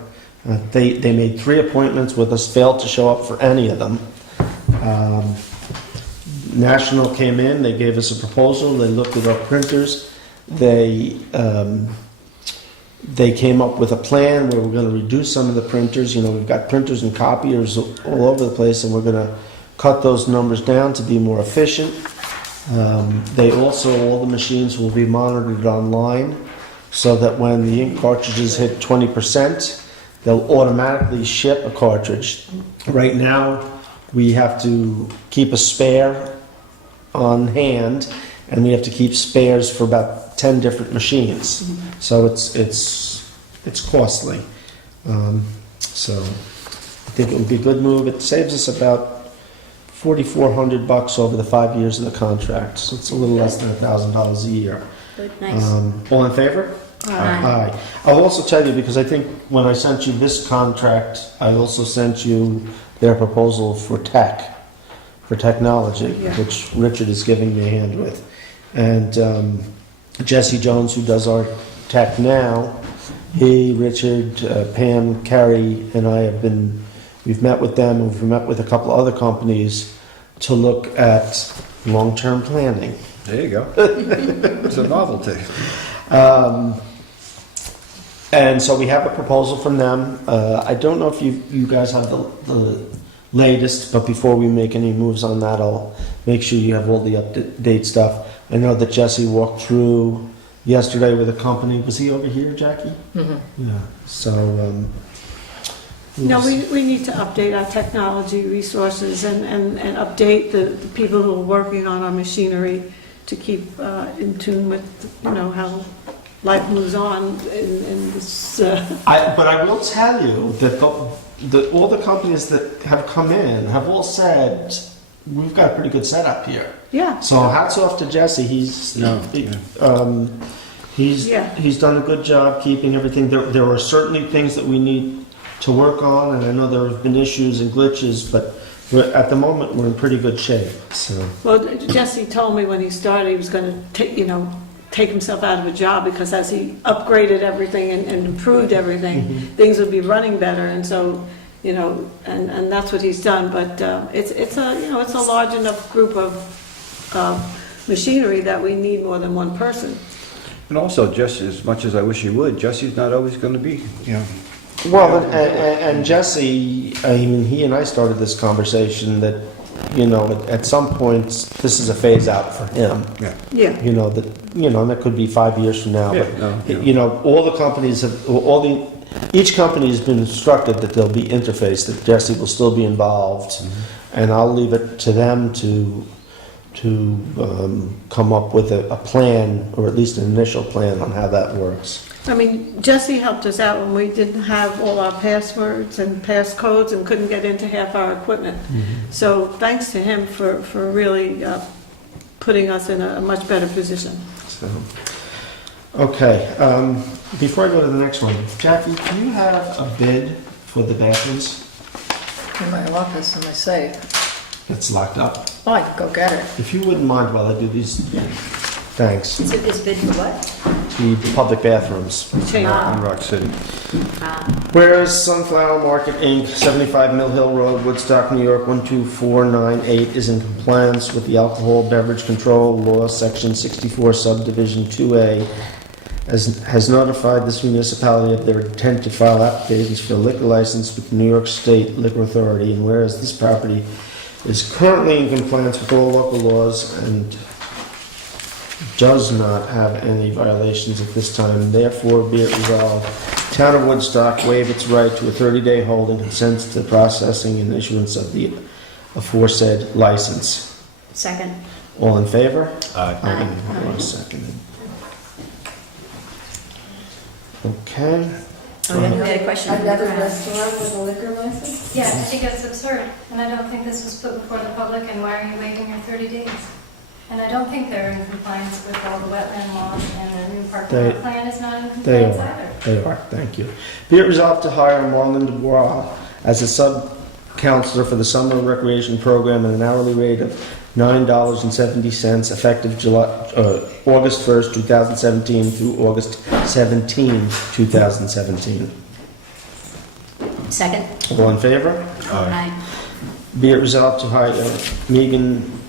They made 3 appointments with us, failed to show up for any of them. National came in, they gave us a proposal, they looked at our printers, they came up with a plan where we're going to reduce some of the printers. We've got printers and copiers all over the place, and we're going to cut those numbers down to be more efficient. All the machines will be monitored online, so that when the ink cartridges hit 20%, they'll automatically ship a cartridge. Right now, we have to keep a spare on hand, and we have to keep spares for about 10 different machines. So it's costly. So I think it would be a good move. It saves us about $4,400 over the 5 years of the contract. So it's a little less than $1,000 a year. Nice. All in favor? Aye. I'll also tell you, because I think when I sent you this contract, I also sent you their proposal for technology, Yeah. which Richard is giving me a hand with. And Jesse Jones, who does our tech now, he, Richard, Pam, Carrie, and I we've met with them, and we've met with a couple of other companies to look at long-term planning. There you go. It's a novelty. And so we have a proposal from them. I don't know if you guys have the latest, but before we make any moves on that, I'll make sure you have all the up-to-date stuff. I know that Jesse walked through yesterday with a company. Was he over here, Jackie? Mhm. Yeah. So, No, we need to update our technology resources and update the people who are working on our machinery to keep in tune with, how life moves on in this. but I will tell you that all the companies that have come in have all said, we've got a pretty good setup here. Yeah. So hats off to Jesse. He's done a good job keeping everything. There are certainly things that we need to work on, and I know there have been issues and glitches, but at the moment we're in pretty good shape. So Well, Jesse told me when he started he was going to take himself out of a job, because as he upgraded everything and improved everything, things would be running better, and so. And that's what he's done. But it's a large enough group of machinery that we need more than one person. And also, just as much as I wish he would, Jesse's not always going to be, well, and Jesse, he and I started this conversation that, at some points this is a phase out for him. Yeah. And that could be 5 years from now. Yeah, But no. all the companies each company has been instructed that there'll be interface, that Jesse will still be involved, and I'll leave it to them to come up with a plan, or at least an initial plan on how that works. Jesse helped us out when we didn't have all our passwords and passcodes and couldn't get into half our equipment. So thanks to him for really putting us in a much better position. So, okay, before I go to the next one, Jackie, do you have a bid for the bathrooms? In my office, in my safe. It's locked up. Oh, I can go get it. If you wouldn't mind while I do these, thanks. It's bid for what? The public bathrooms. in Rock City. Whereas Sunflower Market Inc., 75 Mill Hill Road, Woodstock, New York, 12498 is in compliance with the Alcohol Beverage Control Law, Section 64, Subdivision 2A, has notified this municipality of their intent to file applications for a liquor license with the New York State Liquor Authority, and whereas this property is currently in compliance with all local laws and does not have any violations at this time. Therefore, be it resolved, Town of Woodstock waive its right to a 30-day hold and consents to the processing and issuance of the aforesaid license. Second. All in favor? Aye. One second. Okay. Oh, yeah, we had a question. Another restaurant with a liquor license? Yeah, I think it's absurd, and I don't think this was put before the public, and why are you waiving your 30 days? And I don't think they're in compliance with all the wetland laws, and the new parking lot plan is not in They compliance are. either. They are. Thank you. Be it resolved to hire Marlon Dubois as a sub-counselor for the summer recreation program at an hourly rate of $9.70 effective August 1st, 2017 through August 17, 2017. Second. All in favor? Aye. Be it resolved to hire Megan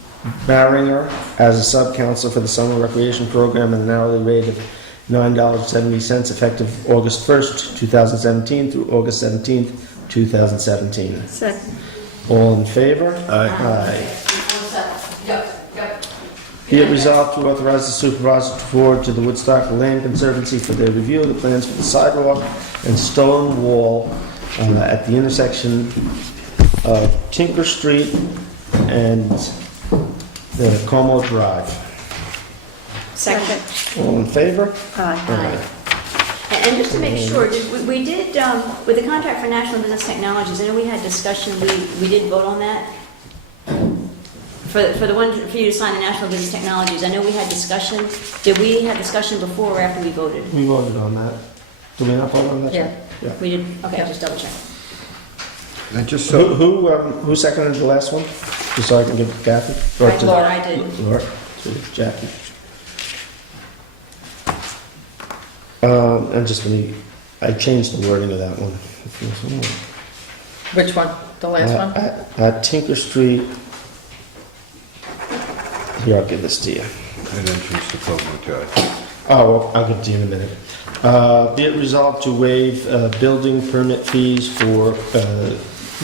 Barringer as a sub-counselor for the summer recreation program at an hourly rate of $9.70 effective August 1st, 2017 through August 17th, 2017. Second. All in favor? Aye. Be it resolved to authorize the supervisor to forward to the Woodstock Land Conservancy for their review of the plans for the sidewalk and stone wall at the intersection of Tinker Street and the Como Drive. Second. All in favor? Aye. And just to make sure, we did, with the contract for National Business Technologies, I know we had discussion, we did vote on that? For the one, for you to sign the National Business Technologies, I know we had discussion. Did we have discussion before or after we voted? We voted on that. Did we not vote on that? Yeah. Yeah. We did, okay, just double check. And just so, Who seconded the last one? Just so I can give it to Kathy? Or to- Laura, I did. Laura, to Jackie. And just let me, I changed the wording of that one. Which one? The last one? At Tinker Street. Here, I'll give this to you. an entrance to Como Drive. Oh, well, I'll give it to you in a minute. Be it resolved to waive building permit fees for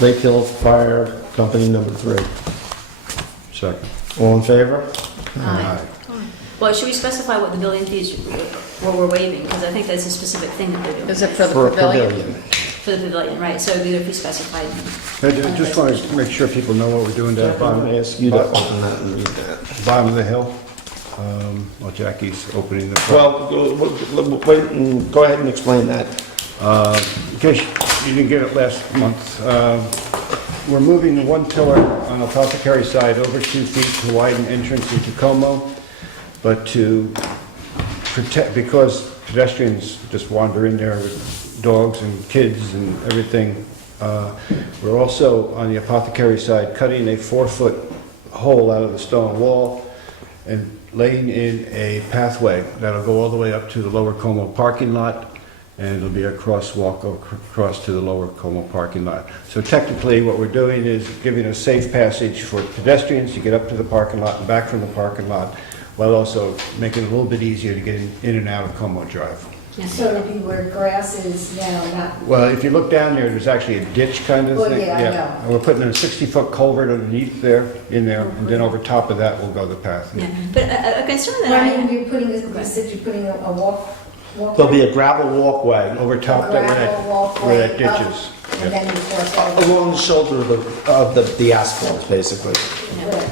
Lake Hill Fire Company number 3. Second. All in favor? Aye. Well, should we specify what the building fees, what we're waiving? Because I think that's a specific thing that we're doing. Is it for the For a pavilion? For the pavilion, right, so either if we specified. I just want to make sure people know what we're doing down at the I'm bottom. going to ask you to open that and read that. Bottom of the hill, while Jackie's opening the. Well, wait, go ahead and explain that. In case you didn't get it last month, we're moving the one pillar on the Apothecary side over 2 feet to widen entrance into Como, but to protect, because pedestrians just wander in there with dogs and kids and everything, we're also on the Apothecary side cutting a 4-foot hole out of the stone wall and laying in a pathway that'll go all the way up to the lower Como parking lot, and it'll be a crosswalk across to the lower Como parking lot. So technically, what we're doing is giving a safe passage for pedestrians to get up to the parking lot and back from the parking lot, while also making it a little bit easier to get in and out of Como Drive. So it'll be where grass is now, not, Well, if you look down there, there's actually a ditch kind of Well, thing. yeah, I know. And we're putting in a 60-foot culvert underneath there, in there, and then over top of that will go the path. Yeah, but a concern that I I mean, have, you're putting, you said you're putting a walk. There'll be a gravel walkway Over top that, Gravel walkway where that ditch up, is. And Yeah. then you cross over. along the shoulder of the asphalt, basically. Right.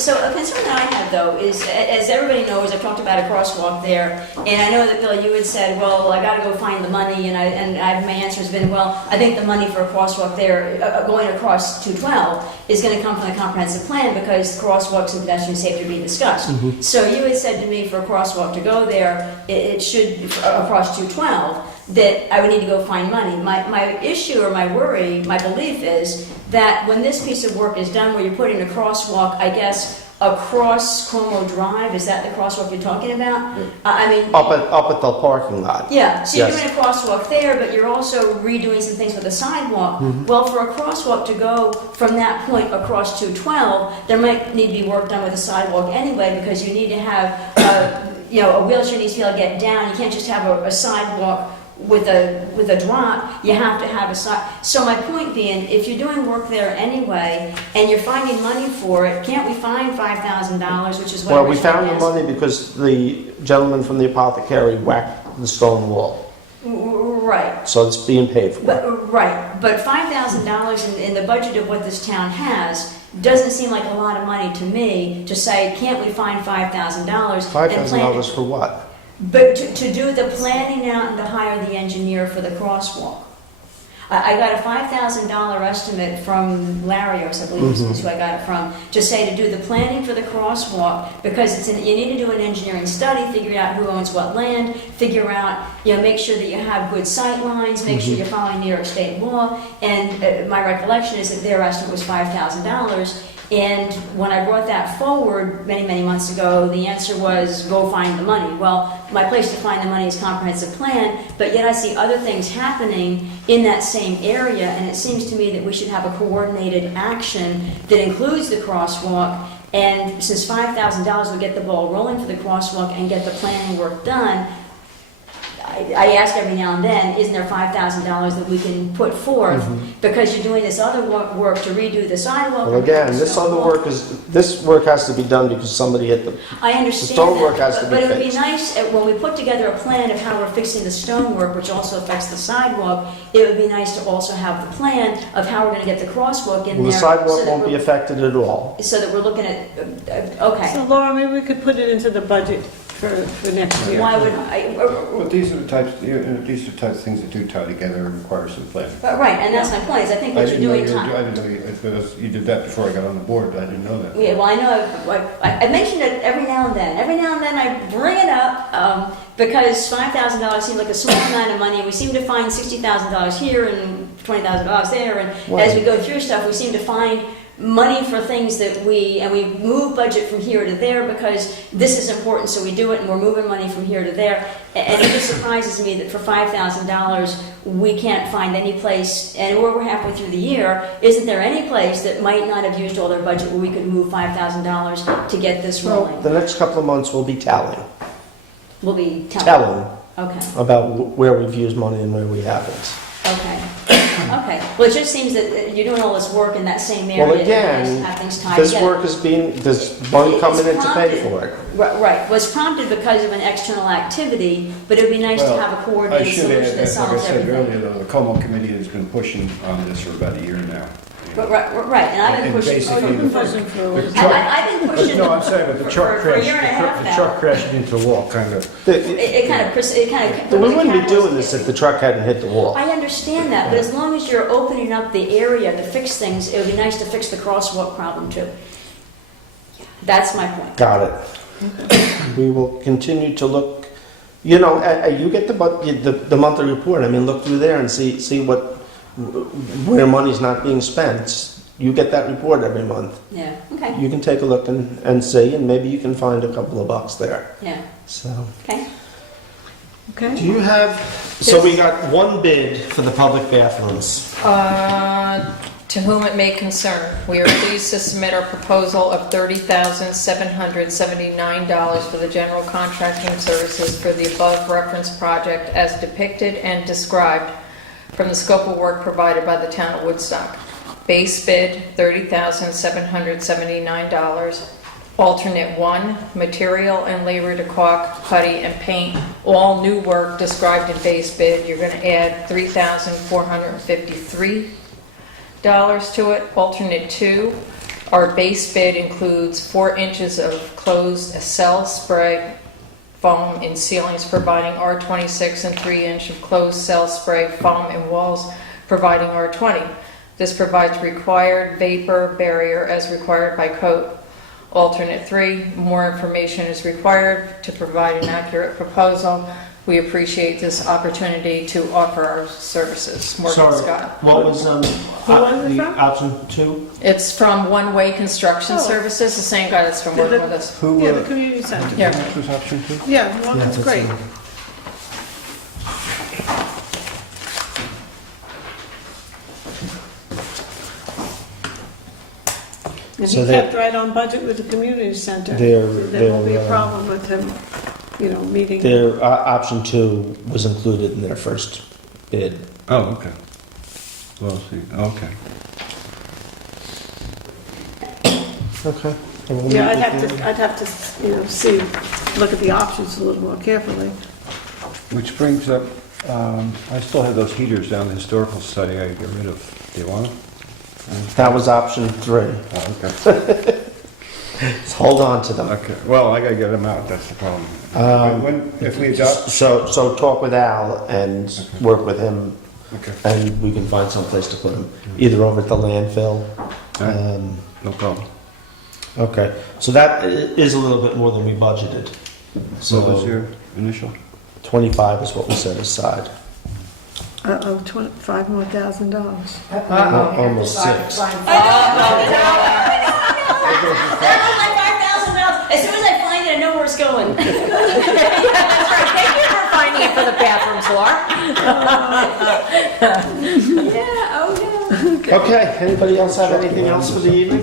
so a concern that I have though is, as everybody knows, I've talked about a crosswalk there, and I know that Bill, you had said, well, I gotta go find the money, and my answer has been, well, I think the money for a crosswalk there, going across 212, is gonna come from the comprehensive plan, because crosswalks and pedestrian safety are being discussed. So you had said to me for a crosswalk to go there, it should, across 212, that I would need to go find money. My issue or my worry, my belief is that when this piece of work is done, where you're putting a crosswalk, I guess, across Como Drive, is that the crosswalk you're talking about? I mean, Up at the parking lot. yeah, so you're Yes. doing a crosswalk there, but you're also redoing some things with the sidewalk. Well, for a crosswalk to go from that point across 212, there might need to be work done with the sidewalk anyway, because you need to have, a wheelchair needs to be able to get down. You can't just have a sidewalk with a drop, you have to have a side. So my point being, if you're doing work there anyway, and you're finding money for it, can't we find $5,000, which is what Well, we originally found the asked? money because the gentleman from the apothecary whacked the stone wall. Right. So it's being paid for. But $5,000 in the budget of what this town has doesn't seem like a lot of money to me to say, can't we find $5,000? $5,000 for what? But to do the planning out and to hire the engineer for the crosswalk. I got a $5,000 estimate from Larios, I believe is who I got it from, to say to do the planning for the crosswalk, because you need to do an engineering study, figure out who owns what land, figure out, make sure that you have good sight lines, make sure you're following New York State law, and my recollection is that their estimate was $5,000. And when I brought that forward many, many months ago, the answer was, go find the money. Well, my place to find the money is comprehensive plan, but yet I see other things happening in that same area, and it seems to me that we should have a coordinated action that includes the crosswalk, and since $5,000 would get the ball rolling for the crosswalk and get the planning work done, I ask every now and then, isn't there $5,000 that we can put forth, because you're doing this other work to redo the sidewalk? Well, again, this work has to be done because somebody hit the. I understand stonework that, has to be but it would be fixed. nice, when we put together a plan of how we're fixing the stonework, which also affects the sidewalk, it would be nice to also have the plan of how we're gonna get the crosswalk in Well, there. the sidewalk so that won't be we're- affected at all. So that we're looking at, okay, So Laura, maybe we could put it into the budget for next year. why would I, But these are the types of things that do tie together and require some planning. right, and that's my point, is I think what you're doing. I didn't know you did that before I got on the board, I didn't know that. Yeah, well, I know, I mention it every now and then. Every now and then I bring it up because $5,000 seemed like a small amount of money, and we seem to find $60,000 here and $20,000 there, and as we go through stuff, we seem to find money for things that we move budget from here to there because this is important, so we do it, and we're moving money from here to there. And it just surprises me that for $5,000 we can't find any place, and we're halfway through the year, isn't there any place that might not have used all their budget where we could move $5,000 to get this rolling? The next couple of months will be tallying. We'll be Telling Okay, about where we've used money and where we haven't. okay. Okay, well, it just seems that you're doing all this work in that same area. Well, and again, have things tied this together. work is there's money coming in to pay prompted. for it. Right, was prompted because of an external activity, but it would be nice to have a coordinated I should solution add that that, like I solves said everything. earlier, though, the Como Committee has been pushing on this for about a year now. Right, and I've been And pushing. basically, I've been pushing for a the while. truck- I've been pushing. No, I'm saying, but the truck for a crashed, year and a half the now. truck crashed into the wall, kind of. It kind of. We wouldn't be doing this if the truck hadn't hit the wall. I understand that, but as long as you're opening up the area to fix things, it would be nice to fix the crosswalk problem too. That's my point. Got it. We will continue to look, you get the monthly report, I mean, look through there and see where money's not being spent. You get that report every month. Yeah, okay, You can take a look and see, and maybe you can find a couple of bucks there. yeah, So, okay. do Okay? you have, so we got one bid for the public bathrooms. To whom it may concern, we are pleased to submit our proposal of $30,779 for the general contracting services for the above referenced project as depicted and described from the scope of work provided by the town of Woodstock. Base bid, $30,779. Alternate 1, material and labor to caulk, putty, and paint. All new work described in base bid. You're going to add $3,453 to it. Alternate 2, our base bid includes 4 inches of closed cell spray foam in ceilings providing R26 and 3-inch of closed cell spray foam in walls providing R20. This provides required vapor barrier as required by code. Alternate 3, more information is required to provide an accurate proposal. We appreciate this opportunity to offer our services. Morgan Scott. What was was it the from? option 2? It's from One Way Construction Oh. Services, the same guy that's been working with us. Who, Yeah, the community center. Yeah. what was option 2? Yeah, well, Yeah, that's that's great. And So he they're- kept right on budget with the community center. They're- There won't be a they're, problem with him. meeting. Their option 2 was included in their first bid. Oh, okay. Well, see, okay. Okay. Yeah, I'd have to, see, look at the options a little more carefully. Which brings up, I still have those heaters down the historical study I get rid of. Do you want them? That was option 3. Oh, okay. So hold on to them. Okay, well, I gotta get them out, that's the problem. If we adopt, So talk with Al and work with him, okay, and we can find some place to put them, either over at the landfill. Alright. No problem. Okay, so that is a little bit more than we budgeted. So what was your initial? 25 is what we set aside. $5,000 more. Almost 6. That was like $5,000. As soon as I find it, I know where it's going. That's right, thank you for finding it for the bathrooms, Laura. Yeah, oh no. Okay, anybody else have anything else for the evening?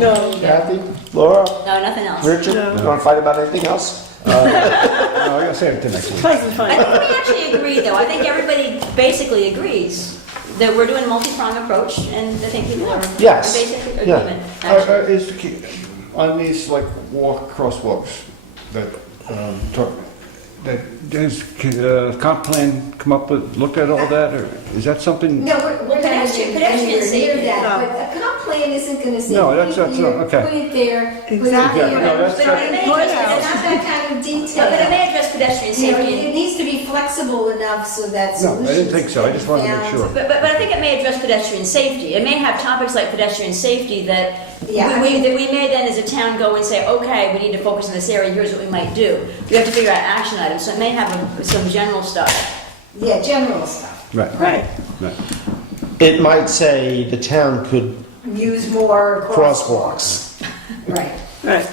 No. Kathy? Laura? No, nothing else. Richard? No. You want to fight about anything else? No, I gotta save it to next week. Pleasant I fun. think we actually agree, though. I think everybody basically agrees that we're doing a multi-pronged approach, and I think people are in Yes. basic Yeah. agreement. actually. Is the key, on these like crosswalks that, does comp plan come up with, look at all that, or is that something? No, we're not Pedestrian even anywhere near safety. that, No. but a comp plan isn't gonna say, No, put that's- it here, okay. put it there, put it Exactly. there. Yeah, no, that's- But it may Point address out. It's not that kind of No, detail. but it may address pedestrian You know, safety. it needs to be flexible enough so that No, solutions. I didn't think so, I just wanted to make can be sure. found. But I think it may address pedestrian safety. It may have topics like pedestrian safety that Yeah, that we may then as a town go and say, okay, we need to focus on this area, here's what we might do. You have to figure out action items, so it may have some general stuff. Yeah, general stuff. Right, Right. right. It might say the town could, Use more Crosswalks. Right. Right.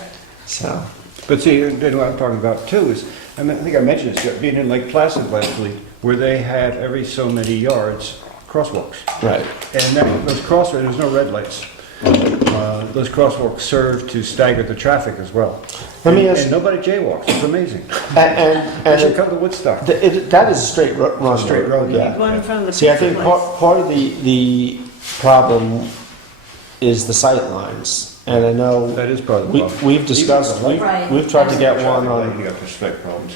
so, But see, then what I'm talking about too is, I think I mentioned this, being in Lake Placid last week, where they had every so many yards crosswalks. right. And those crosswalks, there's no red lights. Those crosswalks serve to stagger the traffic as well. Let me ask- And nobody jaywalks, it's amazing. And They should come to Woodstock. that is a straight run. Straight road, yeah. One in front of the See, I pizza think place. part of the problem is the sight lines. And I know That is part of the problem. we've discussed, Even with the Right. we've tried to get one You on, got perspective problems.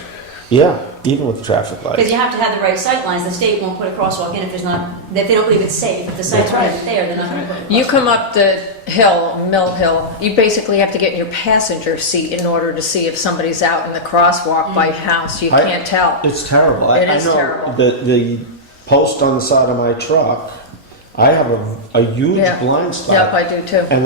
yeah, even with the traffic Because lights. you have to have the right sight lines. The state won't put a crosswalk in if there's not, if they don't believe it's safe. If the sight's right there, they're not going to put it. You come up the hill, Mill Hill, you basically have to get in your passenger seat in order to see if somebody's out in the crosswalk by house. You I- can't tell. It's terrible. It I is know terrible. the post on the side of my truck, I have a huge Yeah. blind spot. Yep, I do too. And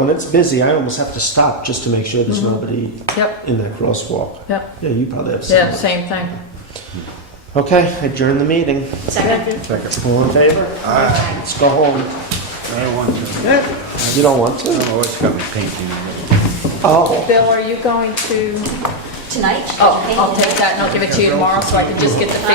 when it's busy, I almost have to stop just to make sure there's nobody Yep, in that crosswalk. yep, Yeah, you probably have yeah, some. same thing. Okay, adjourn the meeting. Second. All in favor? Let's go home. I don't want to. You don't want to? Oh, it's got me painting. Oh. Bill, are you going to, Tonight? oh, I'll take that and I'll give it to you tomorrow so I can just get the figure